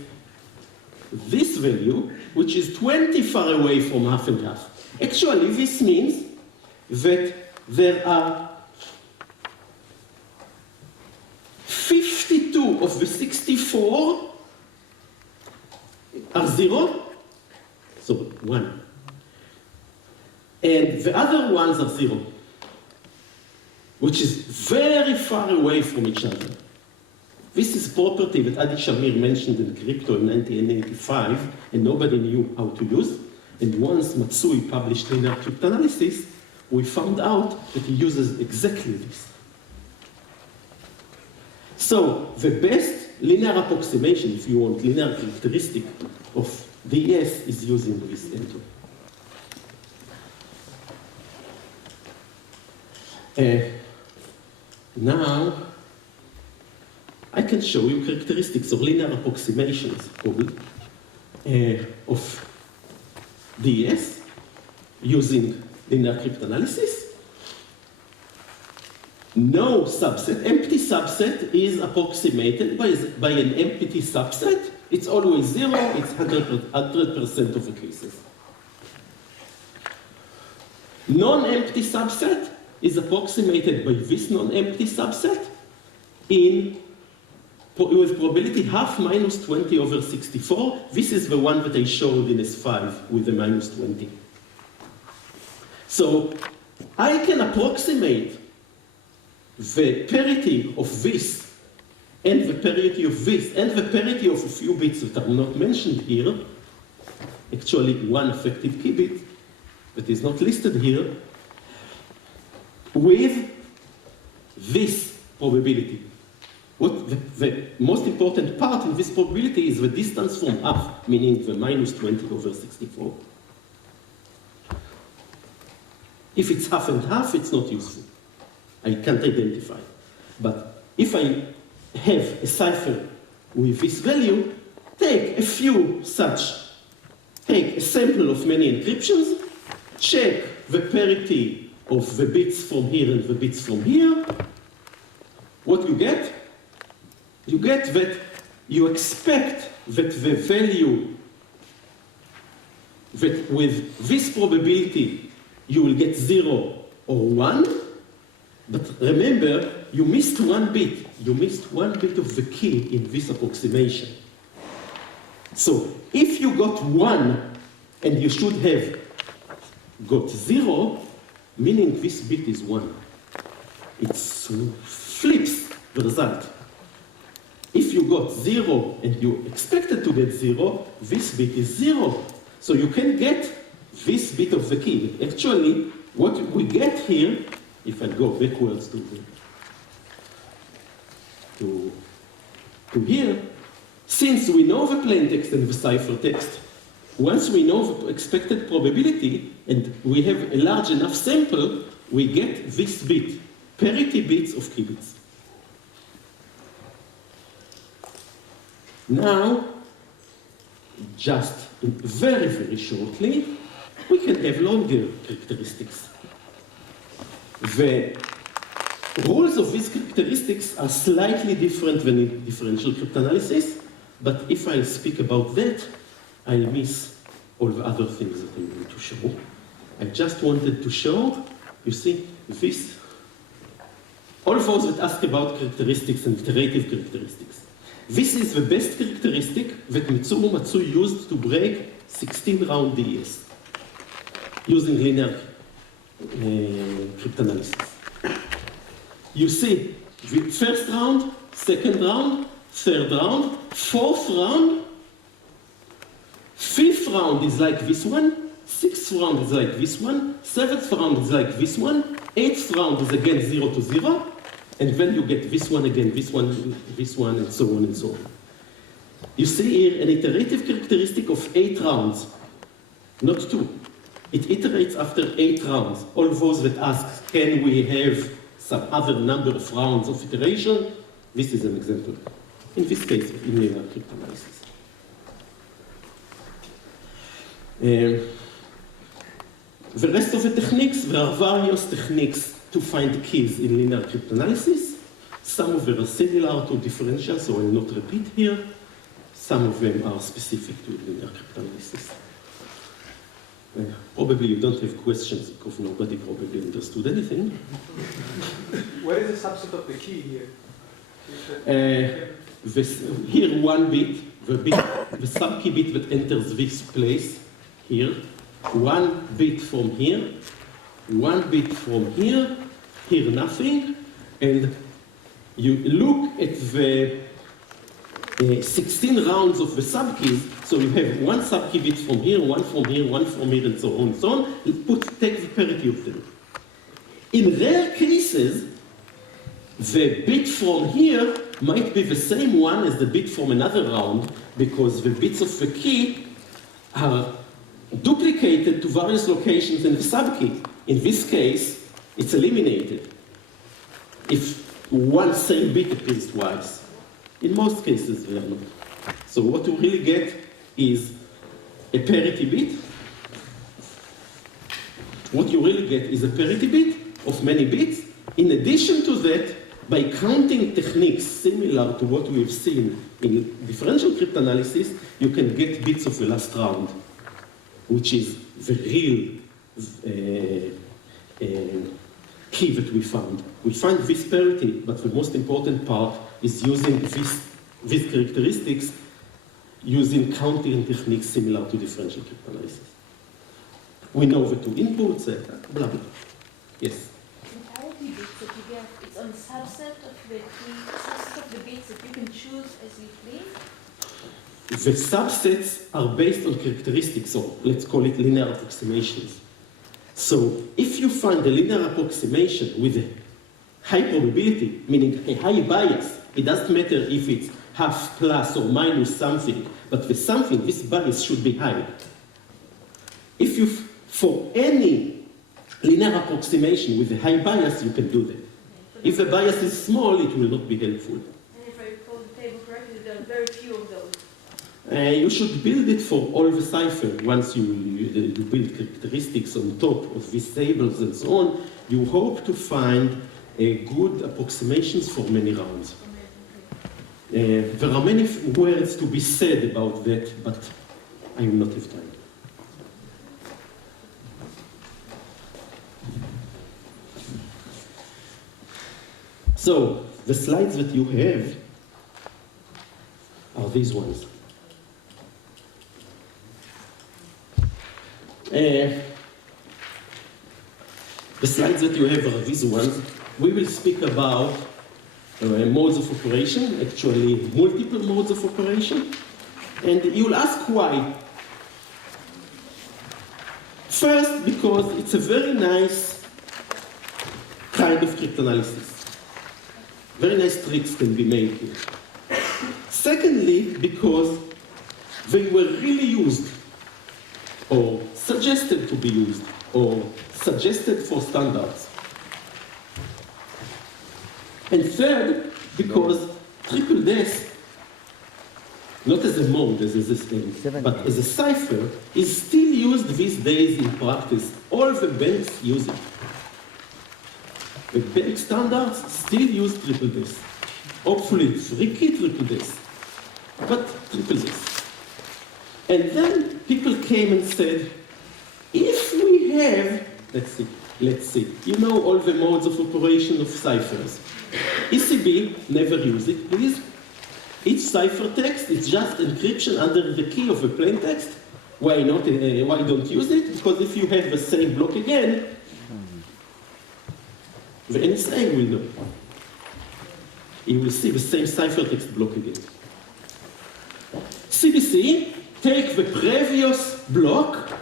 this value, which is 20 far away from half and half. Actually, this means that there are 52 of the 64 are 0, so 1. And the other ones are 0, which is very far away from each other. This is property that Adi Shamir mentioned in Crypto in 1985, and nobody knew how to use. And once Matsui published linear cryptanalysis, we found out that he uses exactly this. So the best linear approximation, if you want, linear characteristic of DES is using this entry. Now, I can show you characteristics of linear approximations called of DES using linear cryptanalysis. No subset, empty subset is approximated by an empty subset. It's always 0, it's 100% of the cases. Non-empty subset is approximated by this non-empty subset with probability half minus 20 over 64. This is the one that I showed in S5 with the minus 20. So I can approximate the parity of this and the parity of this and the parity of a few bits that are not mentioned here, actually one effective key bit, that is not listed here with this probability. What the most important part in this probability is the distance from half, meaning the minus 20 over 64. If it's half and half, it's not useful. I can't identify. But if I have a cipher with this value, take a few such, take a sample of many encryptions, check the parity of the bits from here and the bits from here. What you get? You get that you expect that the value, that with this probability you will get 0 or 1, but remember, you missed one bit. You missed one bit of the key in this approximation. So if you got 1 and you should have got 0, meaning this bit is 1. It flips the result. If you got 0 and you expected to get 0, this bit is 0. So you can get this bit of the key. Actually, what we get here, if I go backwards to here, since we know the plain text and the cipher text, once we know the expected probability and we have a large enough sample, we get this bit, parity bits of key bits. Now, just very, very shortly, we can have longer characteristics. The rules of these characteristics are slightly different than in differential cryptanalysis, but if I speak about that, I'll miss all the other things that I'm going to show. I just wanted to show, you see, this, all those that ask about characteristics and iterative characteristics. This is the best characteristic that Mitsuru Matsu used to break 16-round DES using linear cryptanalysis. You see, the first round, second round, third round, fourth round, fifth round is like this one, sixth round is like this one, seventh round is like this one, eighth round is again 0 to 0, and then you get this one again, this one, and so on and so on. You see here an iterative characteristic of 8 rounds, not 2. It iterates after 8 rounds. All those that ask, can we have some other number of rounds of iteration? This is an example. In this case, in linear cryptanalysis. The rest of the techniques, there are various techniques to find keys in linear cryptanalysis. Some of them are similar to differential, so I will not repeat here. Some of them are specific to linear cryptanalysis. Probably you don't have questions because nobody probably understood anything. What is the subset of the key here? Here one bit, the sub-key bit that enters this place, here, one bit from here, one bit from here, here nothing, and you look at the 16 rounds of the sub-keys, so you have one sub-key bit from here, one from here, one from here, and so on and so on. You take the parity of them. In rare cases, the bit from here might be the same one as the bit from another round, because the bits of the key are duplicated to various locations in the sub-key. In this case, it's eliminated if one same bit appears twice. In most cases, they are not. So what you really get is a parity bit. What you really get is a parity bit of many bits. In addition to that, by counting techniques similar to what we've seen in differential cryptanalysis, you can get bits of the last round, which is the real key that we found. We find this parity, but the most important part is using these characteristics using counting techniques similar to differential cryptanalysis. We know the 2 inputs, blah, blah. Yes? The parity bits that you get, it's on a subset of the key, subset of the bits that you can choose as you please? The subsets are based on characteristics, or let's call it linear approximations. So if you find a linear approximation with a high probability, meaning a high bias, it doesn't matter if it's half plus or minus something, but with something, this bias should be high. If you, for any linear approximation with a high bias, you can do that. If the bias is small, it will not be helpful. And if I recall the table correctly, there are very few of those. You should build it for all the cipher. Once you build characteristics on top of these tables and so on, you hope to find good approximations for many rounds. There are many words to be said about that, but I will not have time. So, the slides that you have are these ones. The slides that you have are these ones. We will speak about modes of operation, actually multiple modes of operation. And you'll ask why. First, because it's a very nice kind of cryptanalysis. Very nice tricks can be made here. Secondly, because they were really used, or suggested to be used, or suggested for standards. And third, because triple des, not as a mode, as a system, but as a cipher, is still used these days in practice. All the banks use it. The bank standards still use triple des. Hopefully it's tricky triple des, but triple des. And then people came and said, if we have, let's see, you know all the modes of operation of ciphers. ECB, never use it, please. Each ciphertext is just encryption under the key of a plain text. Why not? Why don't use it? Because if you have the same block again, the NSA will know. You will see the same ciphertext block again. CBC, take the previous block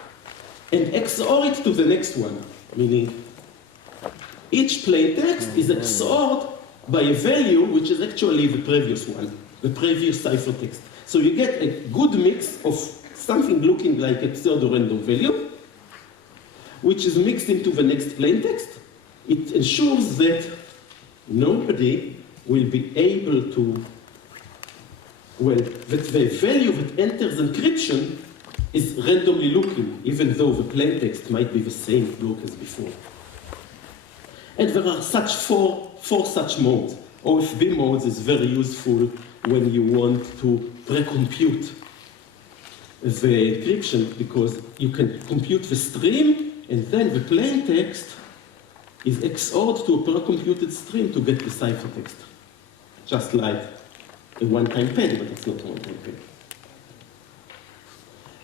and XOR it to the next one, meaning each plain text is XORed by a value which is actually the previous one, the previous ciphertext. So you get a good mix of something looking like a pseudo-random value, which is mixed into the next plain text. It ensures that nobody will be able to, well, that the value that enters encryption is randomly looking, even though the plain text might be the same block as before. And there are such four such modes. OFB modes is very useful when you want to pre-compute the encryption, because you can compute the stream and then the plain text is XORed to a pre-computed stream to get the ciphertext. Just like a one-time pen, but it's not a one-time pen.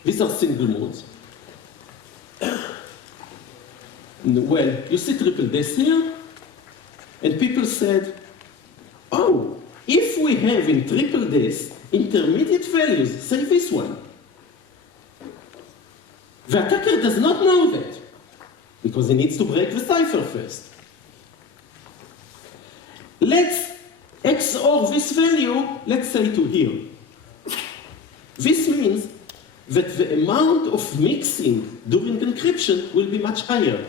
These are single modes. Well, you see triple des here, and people said, oh, if we have in triple des intermediate values, say this one, the attacker does not know that, because he needs to break the cipher first. Let's XOR this value, let's say to here. This means that the amount of mixing during encryption will be much higher.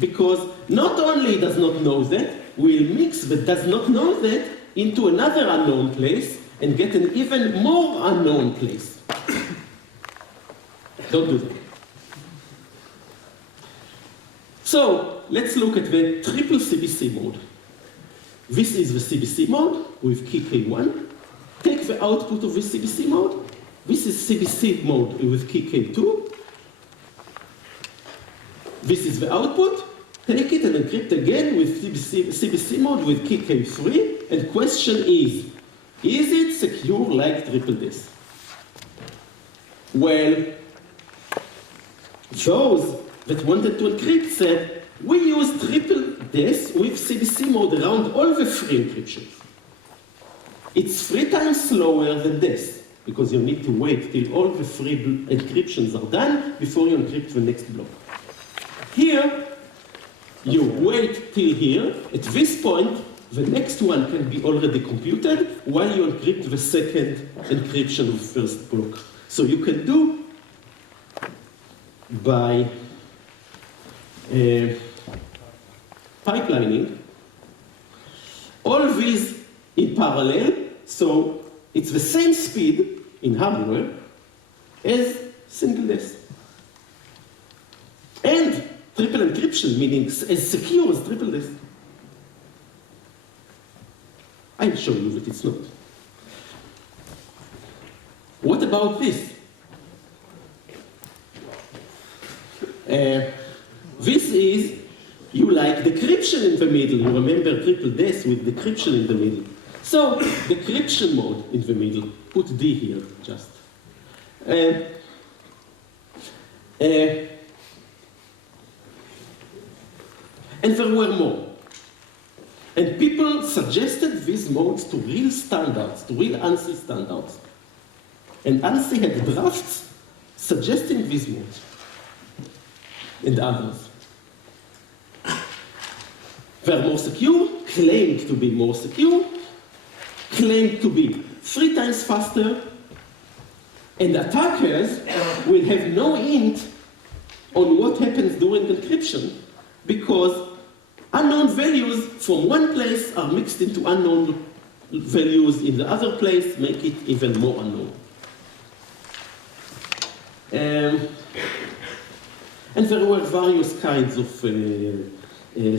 Because not only does not know that, we'll mix but does not know that into another unknown place and get an even more unknown place. Don't do that. So, let's look at the triple CBC mode. This is the CBC mode with key K1. Take the output of the CBC mode. This is CBC mode with key K2. This is the output. Take it and encrypt again with CBC mode with key K3. And question is it secure like triple des? Well, those that wanted to encrypt said, we use triple des with CBC mode around all the free encryptions. It's 3 times slower than des, because you need to wait till all the free encryptions are done before you encrypt the next block. Here, you wait till here. At this point, the next one can be already computed while you encrypt the second encryption of the first block. So you can do by pipelining all these in parallel, so it's the same speed in hardware as single desk. And triple encryption, meaning as secure as triple desk. I'll show you that it's not. What about this? This is, you like decryption in the middle. You remember triple desk with decryption in the middle. So, decryption mode in the middle. Put D here, just. And there were more. And people suggested these modes to real standards, to real ANSI standards. And ANSI had drafts suggesting these modes. And others. They're more secure, claimed to be more secure, claimed to be 3 times faster, and attackers will have no hint on what happens during encryption because unknown values from one place are mixed into unknown values in the other place, make it even more unknown. And there were various kinds of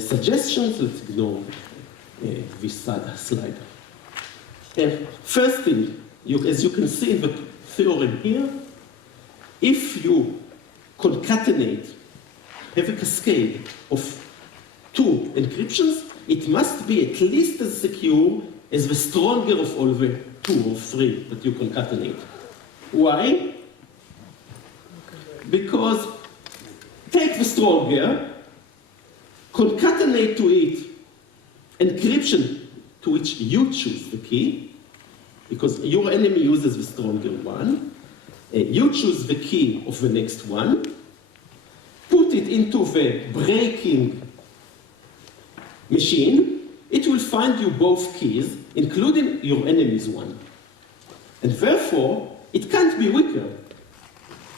suggestions. Let's ignore this slide. First thing, as you can see in the theorem here, if you concatenate, have a cascade of 2 encryptions, it must be at least as secure as the stronger of all the 2 or 3 that you concatenate. Why? Because take the stronger, concatenate to it encryption to which you choose the key, because your enemy uses the stronger one. You choose the key of the next one, put it into the breaking machine, it will find you both keys, including your enemy's one. And therefore, it can't be weaker,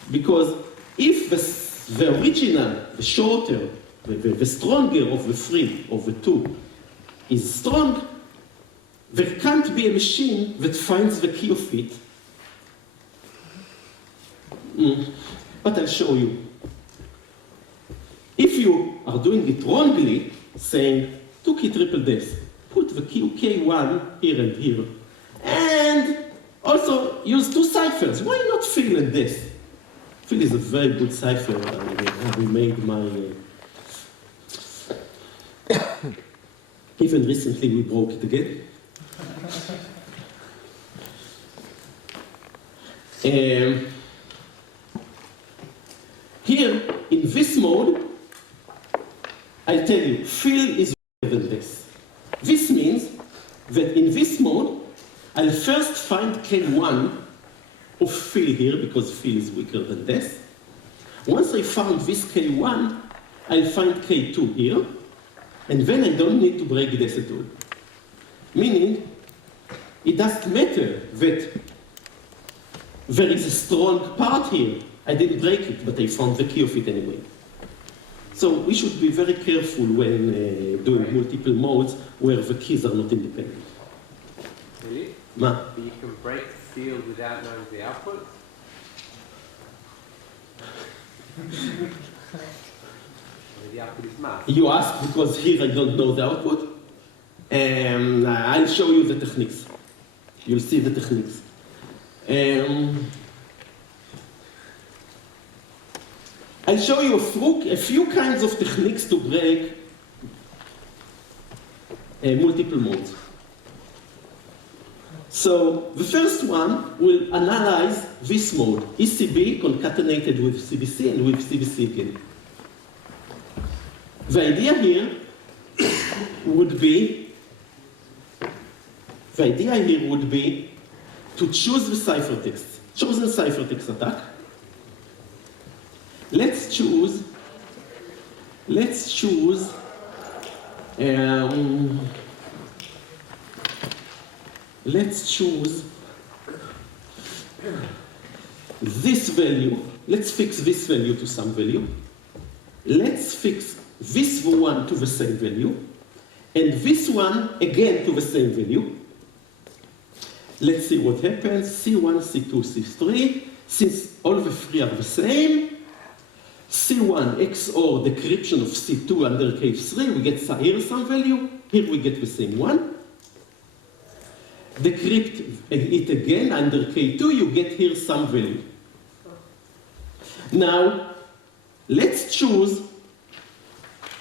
because if the original, the shorter, the stronger of the 3, of the 2, is strong, there can't be a machine that finds the key of it. But I'll show you. If you are doing it wrongly, saying 2 key triple desk, put the key K1 here and here, and also use 2 ciphers. Why not fill and desk? Fill is a very good cipher. We made my... Even recently we broke it again. Here, in this mode, I tell you, fill is weaker than this. This means that in this mode, I'll first find K1 of fill here, because fill is weaker than this. Once I found this K1, I'll find K2 here, and then I don't need to break this at all. Meaning, it doesn't matter that there is a strong part here. I didn't break it, but I found the key of it anyway. So we should be very careful when doing multiple modes where the keys are not independent. Really? Ma? But you can break the field without knowing the output? The output is math. You ask because here I don't know the output. I'll show you the techniques. You'll see the techniques. I'll show you a few kinds of techniques to break multiple modes. So the first one will analyze this mode, ECB concatenated with CBC and with CBC again. The idea here would be to choose the ciphertext, chosen ciphertext attack. Let's choose let's choose this value. Let's fix this value to some value. Let's fix this one to the same value, and this one again to the same value. Let's see what happens. C1, C2, C3. Since all the three are the same, C1 XOR decryption of C2 under case 3, we get here some value. Here we get the same one. Decrypt it again under K2, you get here some value. Now, let's choose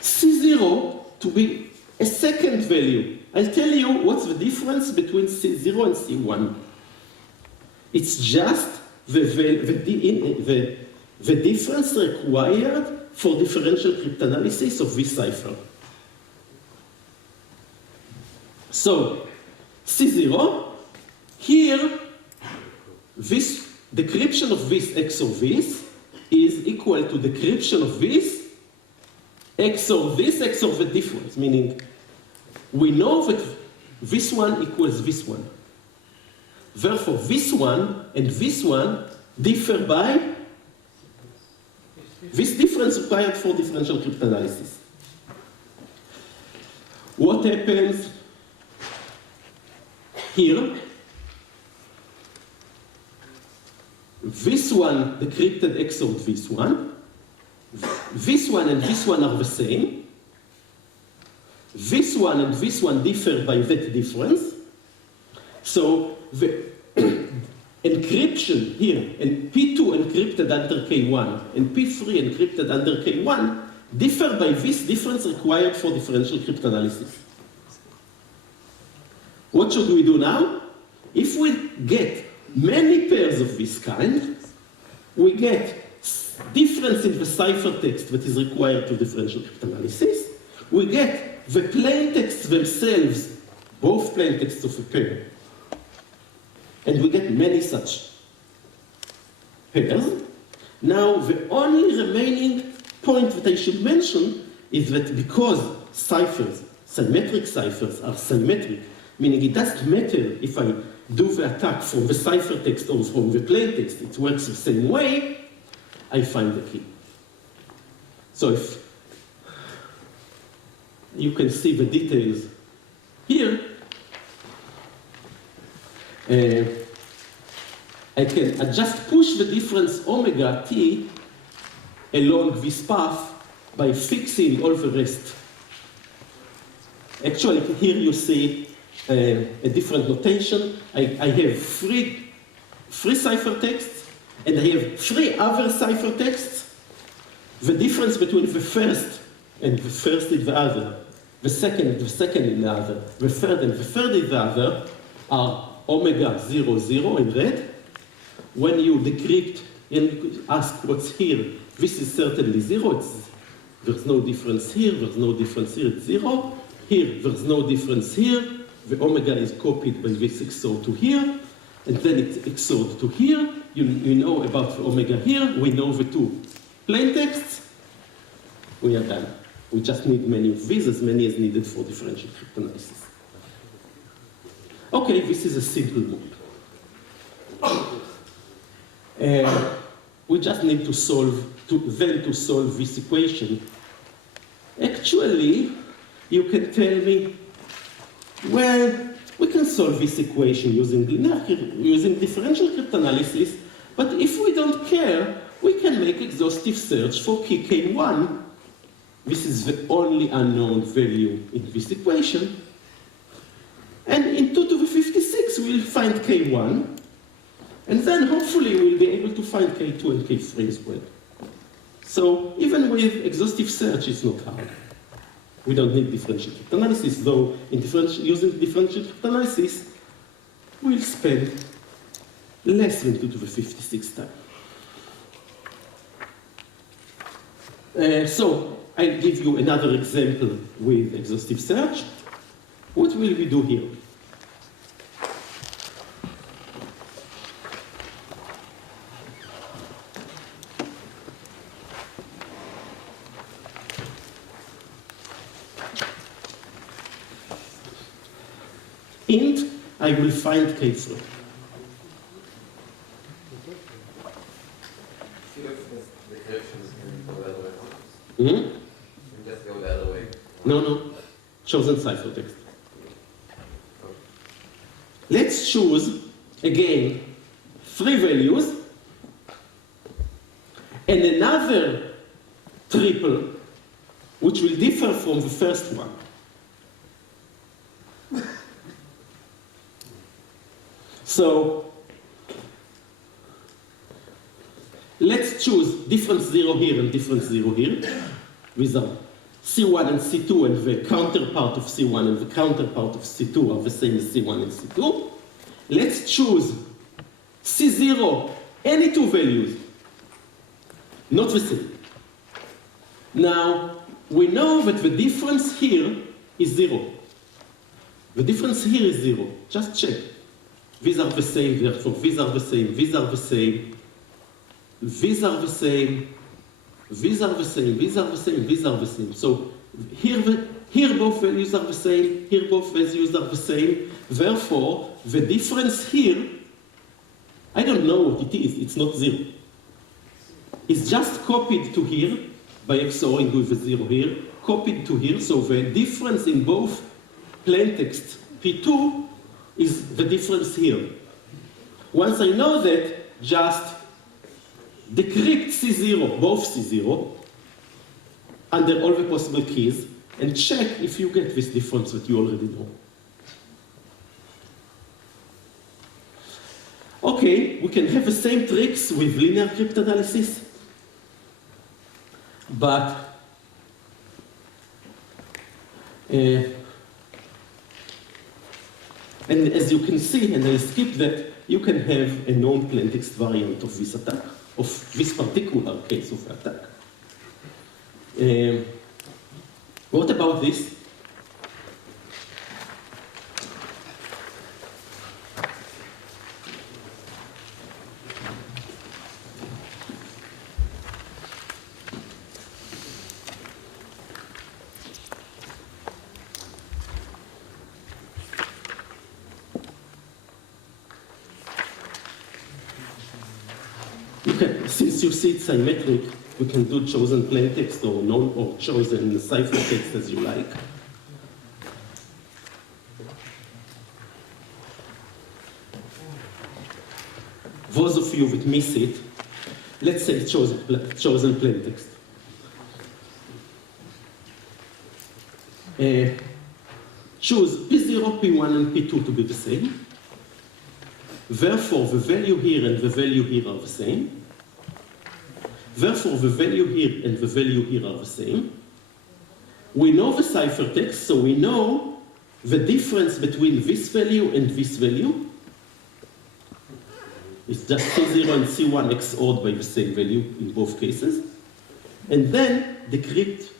C0 to be a second value. I'll tell you what's the difference between C0 and C1. It's just the difference required for differential cryptanalysis of this cipher. So, C0, here, this decryption of this XOR this is equal to decryption of this XOR the difference, meaning we know that this one equals this one. Therefore, this one and this one differ by this difference required for differential cryptanalysis. What happens here? This one decrypted XOR this one. This one and this one are the same. This one and this one differ by that difference. So the encryption here, and P2 encrypted under K1 and P3 encrypted under K1 differ by this difference required for differential cryptanalysis. What should we do now? If we get many pairs of this kind, we get difference in the ciphertext that is required to differential cryptanalysis. We get the plaintexts themselves, both plaintexts of a pair, and we get many such pairs. Now, the only remaining point that I should mention is that because ciphers, symmetric ciphers, are symmetric, meaning it doesn't matter if I do the attack from the ciphertext or from the plaintext, it works the same way, I find the key. So if you can see the details here, I can just push the difference omega t along this path by fixing all the rest. Actually, here you see a different notation. I have three ciphertexts, and I have three other ciphertexts. The difference between the first and the first in the other, the second in the other, the third and the third in the other are omega 0, 0 in red. When you decrypt and you ask what's here, this is certainly 0. There's no difference here, there's no difference here, it's 0. Here, there's no difference here. The omega is copied by this XOR to here, and then it's XORed to here. You know about the omega here. We know the two plaintexts. We are done. We just need many of these, as many as needed for differential cryptanalysis. Okay, this is a simple mode. We just need to solve this equation. Actually, you can tell me, well, we can solve this equation using differential cryptanalysis, but if we don't care, we can make exhaustive search for key K1. This is the only unknown value in this equation. And in 2 to the 56, we'll find K1, and then hopefully we'll be able to find K2 and K3 as well. So even with exhaustive search, it's not hard. We don't need differential cryptanalysis, though using differential cryptanalysis, we'll spend less than 2 to the 56 time. So I'll give you another example with exhaustive search. What will we do here? int, I will find K3. Hmm? Just go the other way. No. Chosen ciphertext. Let's choose, again, 3 values and another triple which will differ from the first one. So, let's choose difference 0 here and difference 0 here with our C1 and C2, and the counterpart of C1 and the counterpart of C2 are the same as C1 and C2. Let's choose C0, any 2 values, not the same. Now, we know that the difference here is 0. The difference here is 0. Just check. These are the same, therefore these are the same, these are the same, these are the same, these are the same, these are the same, these are the same. So here both values are the same, here both values are the same. Therefore, the difference here, I don't know what it is, it's not 0. It's just copied to here by XORing with the 0 here, copied to here, so the difference in both plaintext P2 is the difference here. Once I know that, just decrypt C0, both C0, under all the possible keys, and check if you get this difference that you already know. Okay, we can have the same tricks with linear cryptanalysis, but and as you can see, and I'll skip that, you can have a known plaintext variant of this attack, of this particular case of attack. What about this? Since you see it's symmetric, we can do chosen plaintext or known or chosen ciphertext as you like. Those of you that miss it, let's say chosen plaintext. Choose P0, P1, and P2 to be the same. Therefore, the value here and the value here are the same. Therefore, the value here and the value here are the same. We know the ciphertext, so we know the difference between this value and this value. It's just C0 and C1 XORed by the same value in both cases. And then decrypt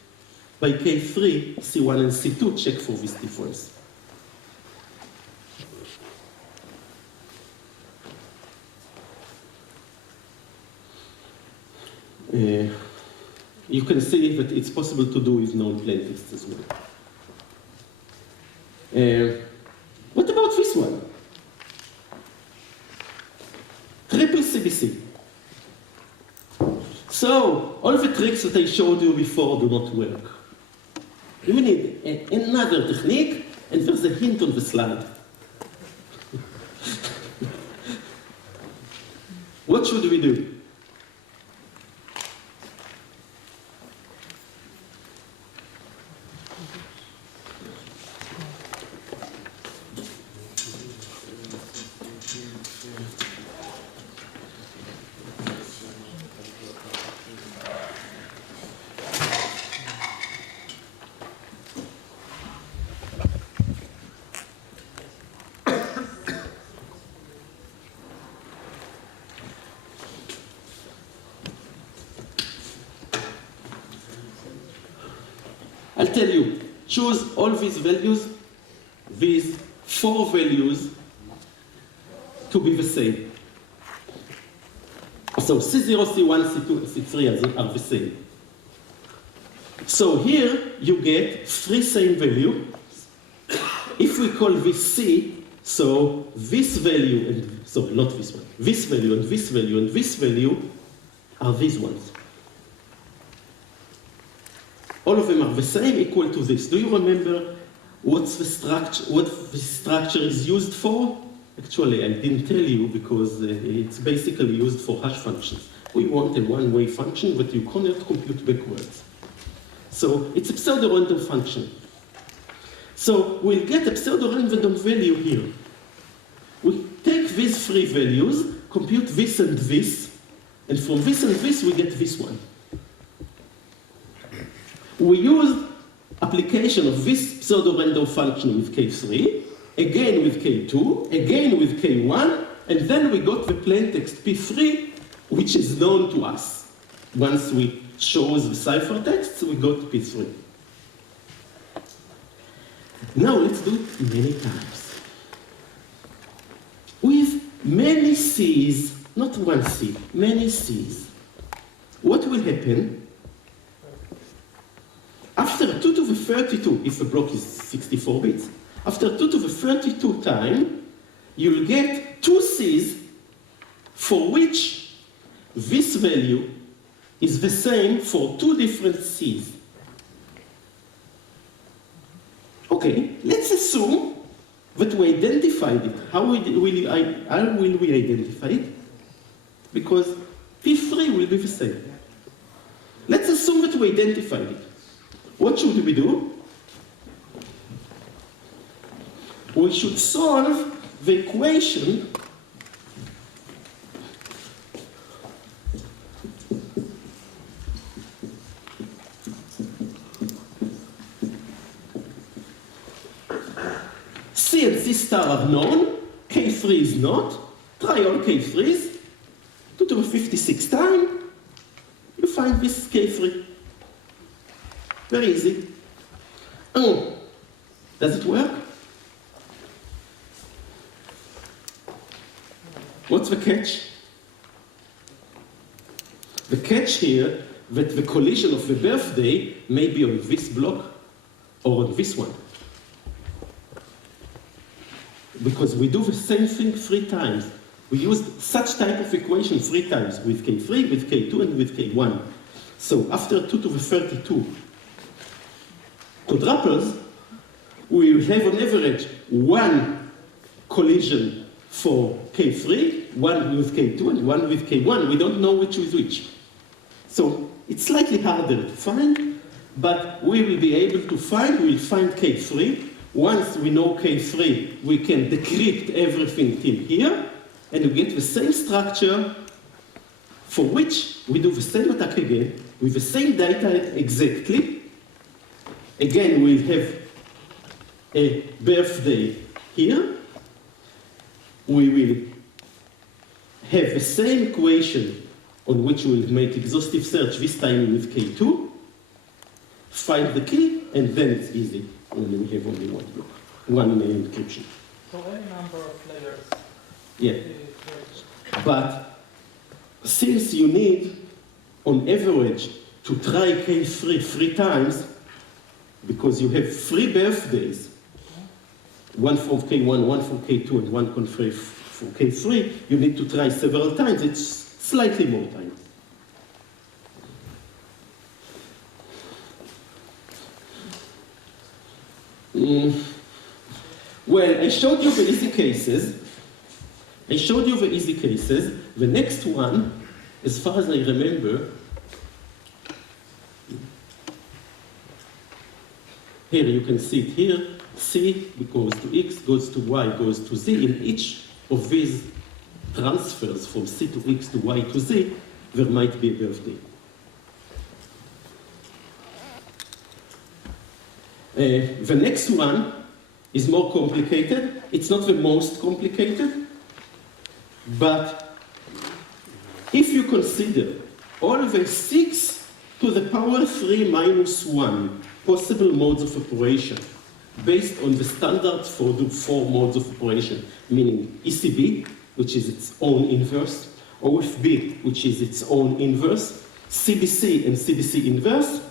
by K3, C1 and C2, check for this difference. You can see that it's possible to do with known plaintext as well. What about this one? Triple CBC. So, all the tricks that I showed you before do not work. You need another technique, and there's a hint on the slide. What should we do? I'll tell you, choose all these values, these 4 values, to be the same. So C0, C1, C2, and C3 are the same. So here you get 3 same values, if we call this C, so this value, and sorry, not this one, this value and this value and this value are these ones. All of them are the same, equal to this. Do you remember what the structure is used for? Actually, I didn't tell you because it's basically used for hash functions. We want a one-way function that you cannot compute backwards. So it's a pseudo-random function. So we'll get a pseudo-random value here. We take these three values, compute this and this, and from this and this we get this one. We use application of this pseudo-random function with K3, again with K2, again with K1, and then we got the plaintext P3, which is known to us. Once we chose the ciphertext, we got P3. Now let's do it many times. With many C's, not one C, many C's, what will happen? After 2 to the 32, if the block is 64 bits, after 2 to the 32 time, you'll get 2 C's for which this value is the same for 2 different C's. Okay, let's assume that we identified it. How will we identify it? Because P3 will be the same. Let's assume that we identified it. What should we do? We should solve the equation C and C star are known, K3 is not. Try all K3s. 2 to the 56 time, you find this K3. Very easy. Oh, does it work? What's the catch? The catch here, that the collision of the birthday may be on this block or on this one. Because we do the same thing 3 times. We used such type of equation 3 times, with K3, with K2, and with K1. So after 2 to the 32 quadruples, we will have on average 1 collision for K3, 1 with K2, and 1 with K1. We don't know which is which. So it's slightly harder to find, but we will be able to find, we'll find K3. Once we know K3, we can decrypt everything till here, and we get the same structure for which we do the same attack again, with the same data exactly. Again, we'll have a birthday here. We will have the same equation on which we'll make exhaustive search, this time with K2, find the key, and then it's easy when we have only one block, one encryption. So any number of layers. Yeah. But since you need, on average, to try K3 3 times, because you have 3 birthdays, one from K1, one from K2, and one from K3, you need to try several times. It's slightly more time. Well, I showed you the easy cases. The next one, as far as I remember, here you can see it here. C goes to X, goes to Y, goes to Z. In each of these transfers from C to X to Y to Z, there might be a birthday. The next one is more complicated. It's not the most complicated, but if you consider all the 6 to the power 3 minus 1 possible modes of operation based on the standards for the 4 modes of operation, meaning ECB, which is its own inverse, OFB, which is its own inverse, CBC and CBC inverse,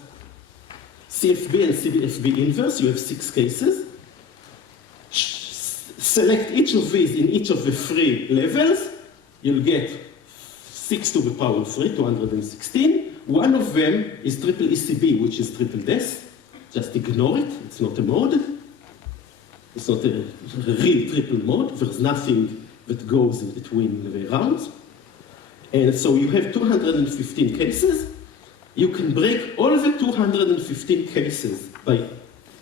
CFB and CBFB inverse, you have 6 cases. select each of these in each of the 3 levels, you'll get 6 to the power 3, 216. One of them is triple ECB, which is triple des. Just ignore it, it's not a mode. It's not a real triple mode. There's nothing that goes in between the rounds. And so you have 215 cases. You can break all the 215 cases by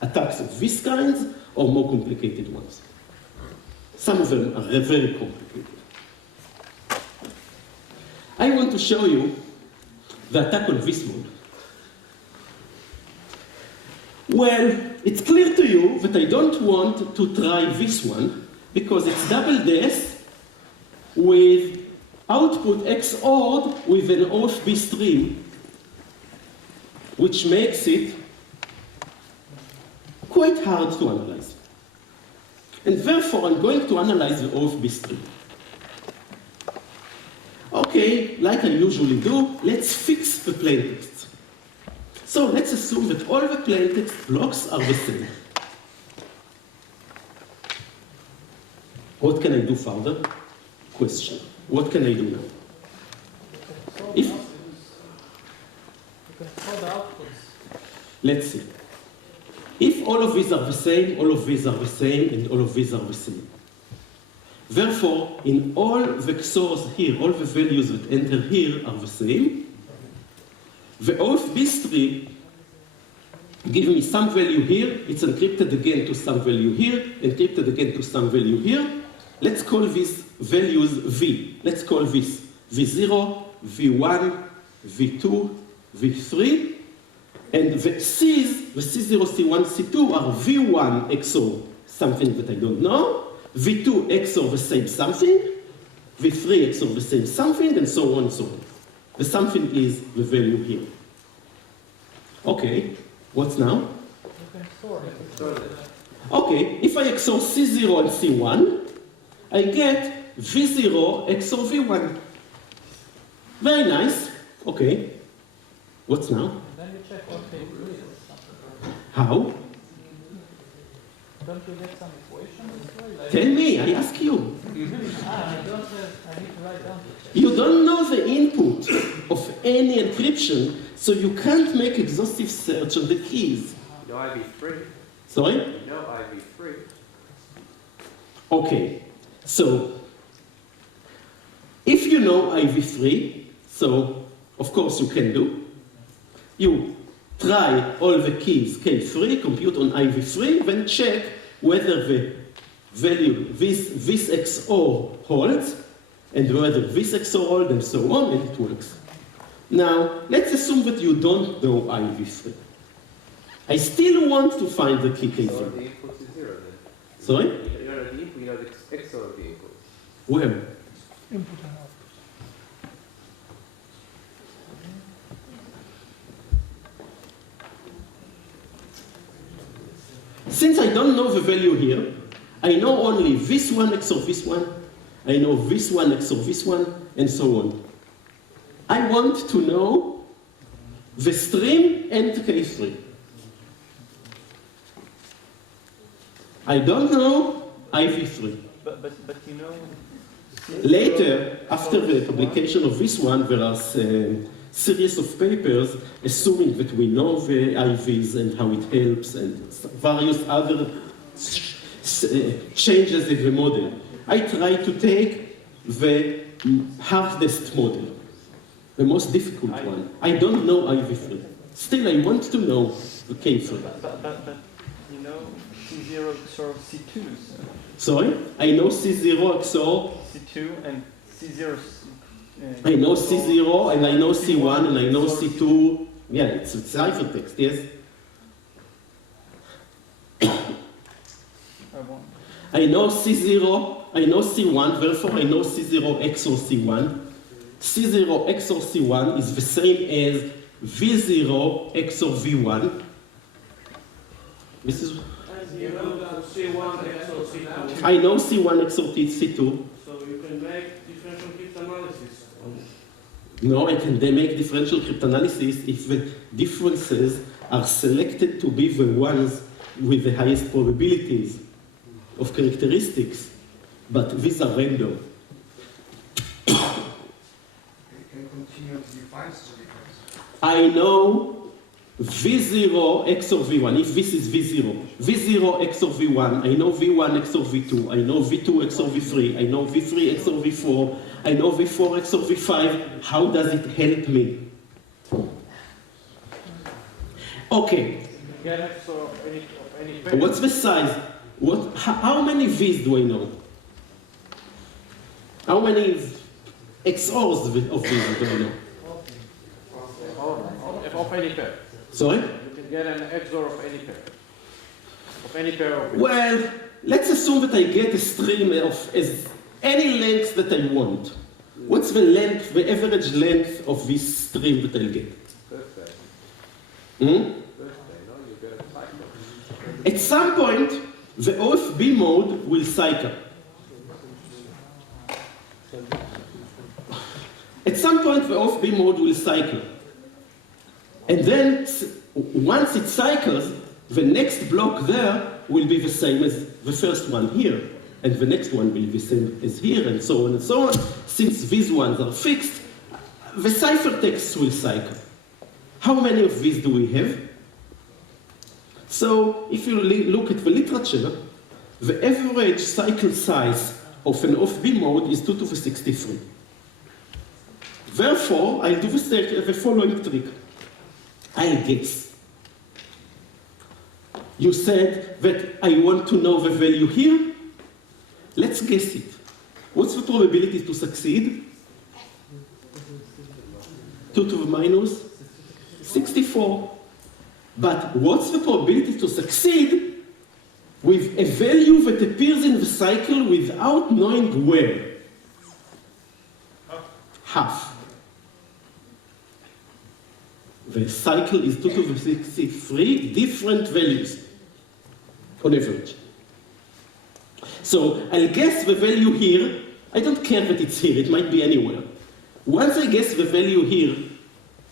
attacks of this kind or more complicated ones. Some of them are very complicated. I want to show you the attack on this mode. Well, it's clear to you that I don't want to try this one because it's double des with output XORed with an OFB stream, which makes it quite hard to analyze. And therefore, I'm going to analyze the OFB stream. Okay, like I usually do, let's fix the plaintext. So let's assume that all the plaintext blocks are the same. What can I do further? Question. What can I do now? If, You can throw the outputs. let's see. If all of these are the same, all of these are the same, and all of these are the same. Therefore, in all the XORs here, all the values that enter here are the same. The OFB stream gives me some value here, it's encrypted again to some value here, encrypted again to some value here. Let's call these values V. Let's call this V0, V1, V2, V3. And the C's, the C0, C1, C2 are V1 XOR something that I don't know, V2 XOR the same something, V3 XOR the same something, and so on and so on. The something is the value here. Okay, what's now? You can store it. Okay, if I XOR C0 and C1, I get V0 XOR V1. Very nice. Okay, what's now? Then you check what they agree or something. How? Don't you get some equation this way? Like, Tell me, I ask you. I don't have, I need to write down the check. You don't know the input of any encryption, so you can't make exhaustive search on the keys. No IV3. Sorry? No IV3. Okay, so if you know IV3, so of course you can do, you try all the keys K3, compute on IV3, then check whether the value, this XOR holds, and whether this XOR holds, and so on, and it works. Now, let's assume that you don't know IV3. I still want to find the key So K3. the input is 0 then. Sorry? You know the input, you know the XOR of the input. Where? Input and output. Since I don't know the value here, I know only this one XOR this one, I know this one XOR this one, and so on. I want to know the stream and K3. I don't know IV3. But you know... Later, after the publication of this one, there are a series of papers assuming that we know the IVs and how it helps and various other changes in the model. I try to take the hardest model, the most difficult one. I don't know IV3. Still, I want to know the K3. But you know C0 XOR C2s. Sorry? I know C0 XOR. C2 and C0... I know C0, and I know C1, and I know C2. Yeah, it's ciphertext, yes? I know C0, I know C1, therefore I know C0 XOR C1. C0 XOR C1 is the same as V0 XOR V1. This is... You know that C1 XOR C2. I know C1 XOR C2. So you can make differential cryptanalysis. No, I can make differential cryptanalysis if the differences are selected to be the ones with the highest probabilities. of characteristics, but these are random. You can continue to define such a difference. I know V0 XOR V1, if this is V0. V0 XOR V1, I know V1 XOR V2, I know V2 XOR V3, I know V3 XOR V4, I know V4 XOR V5. How does it help me? Okay. What's the size? How many V's do I know? How many XORs of V's do I know? Of any pair. Sorry? You can get an XOR of any pair. Of any pair of Well, let's assume that I get a stream of any length that I want. What's the length, the average length of this stream that I'll get? At some point, the OFB mode will cycle. At some point, the OFB mode will cycle. And then, once it cycles, the next block there will be the same as the first one here. And the next one will be the same as here, and so on and so on. Since these ones are fixed, the ciphertexts will cycle. How many of these do we have? So, if you look at the literature, the average cycle size of an OFB mode is 2 to the 63. Therefore, I'll do the following trick. I'll guess. You said that I want to know the value here. Let's guess it. What's the probability to succeed? 2 to the minus 64. But what's the probability to succeed with a value that appears in the cycle without knowing where? Half. The cycle is 2 to the 63 different values on average. So I'll guess the value here. I don't care that it's here, it might be anywhere. Once I guess the value here,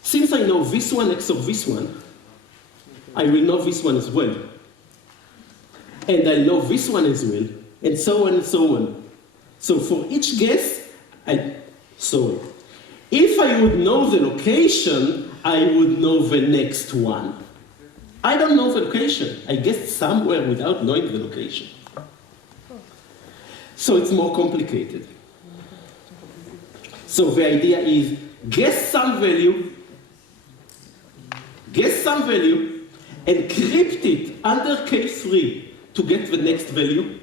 since I know this one XOR this one, I will know this one as well. And I'll know this one as well, and so on and so on. So for each guess, if I would know the location, I would know the next one. I don't know the location. I guessed somewhere without knowing the location. So it's more complicated. So the idea is guess some value, encrypt it under K3 to get the next value,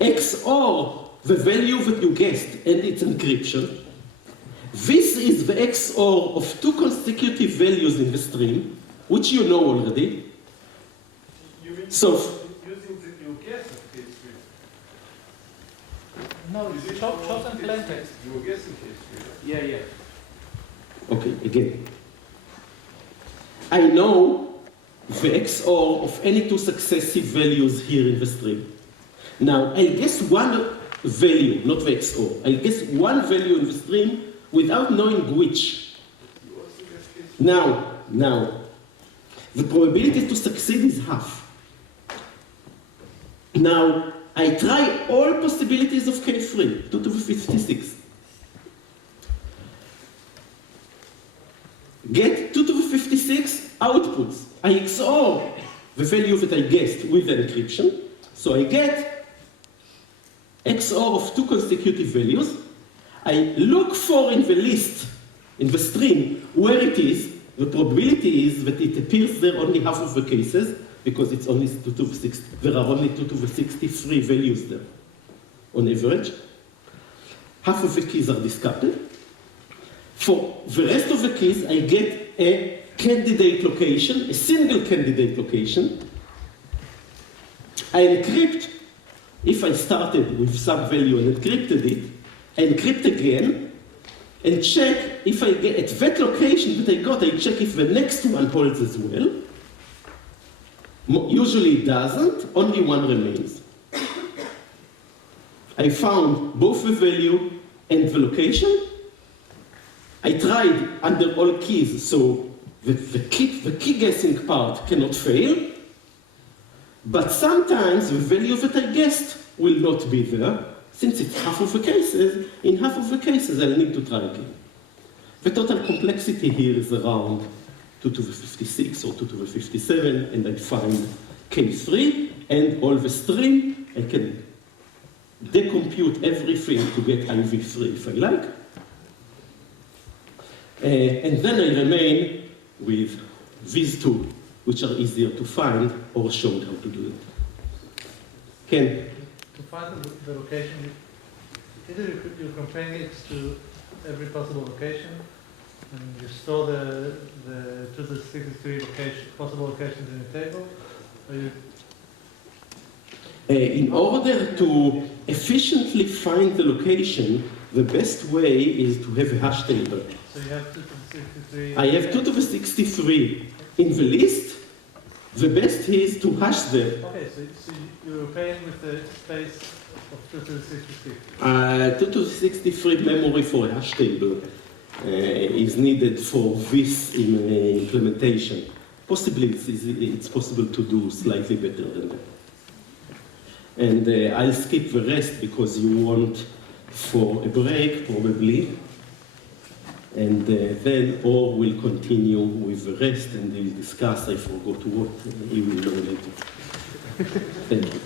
XOR the value that you guessed and its encryption. This is the XOR of 2 consecutive values in the stream, which you know already. You mean so using the new guess of K3? No, it's chosen plain text. You were guessing K3. Yeah, yeah. Okay, again. I know the XOR of any 2 successive values here in the stream. Now, I'll guess one value, not the XOR. I'll guess one value in the stream without knowing which. Now, the probability to succeed is half. Now, I try all possibilities of K3, 2 to the 56. Get 2 to the 56 outputs. I XOR the value that I guessed with the encryption. So I get XOR of 2 consecutive values. I look for in the list, in the stream, where it is. The probability is that it appears there only half of the cases, because it's only 2 to the 6. There are only 2 to the 63 values there, on average. Half of the keys are discarded. For the rest of the keys, I get a candidate location, a single candidate location. I encrypt, if I started with some value and encrypted it, I encrypt again, and check if I get, at that location that I got, I check if the next one holds as well. Usually it doesn't, only one remains. I found both the value and the location. I tried under all keys, so the key guessing part cannot fail. But sometimes the value that I guessed will not be there. Since it's half of the cases, in half of the cases I'll need to try again. The total complexity here is around 2 to the 56 or 2 to the 57, and I find K3, and all the string, I can decompute everything to get IV3 if I like. And then I remain with these two, which are easier to find or showed how to do it. Ken? To find the location, either you're comparing it to every possible location, and you store the 2 to the 63 possible locations in the table, or you... In order to efficiently find the location, the best way is to have a hash table. So you have 2 to the 63... I have 2 to the 63 in the list. The best is to hash them. Okay, so you're playing with the space of 2 to the 63. 2 to the 63 memory for a hash table is needed for this implementation. Possibly it's possible to do slightly better than that. And I'll skip the rest because you want for a break probably. And then Or will continue with the rest and he'll discuss, I forgot what, you will know later. Thank you.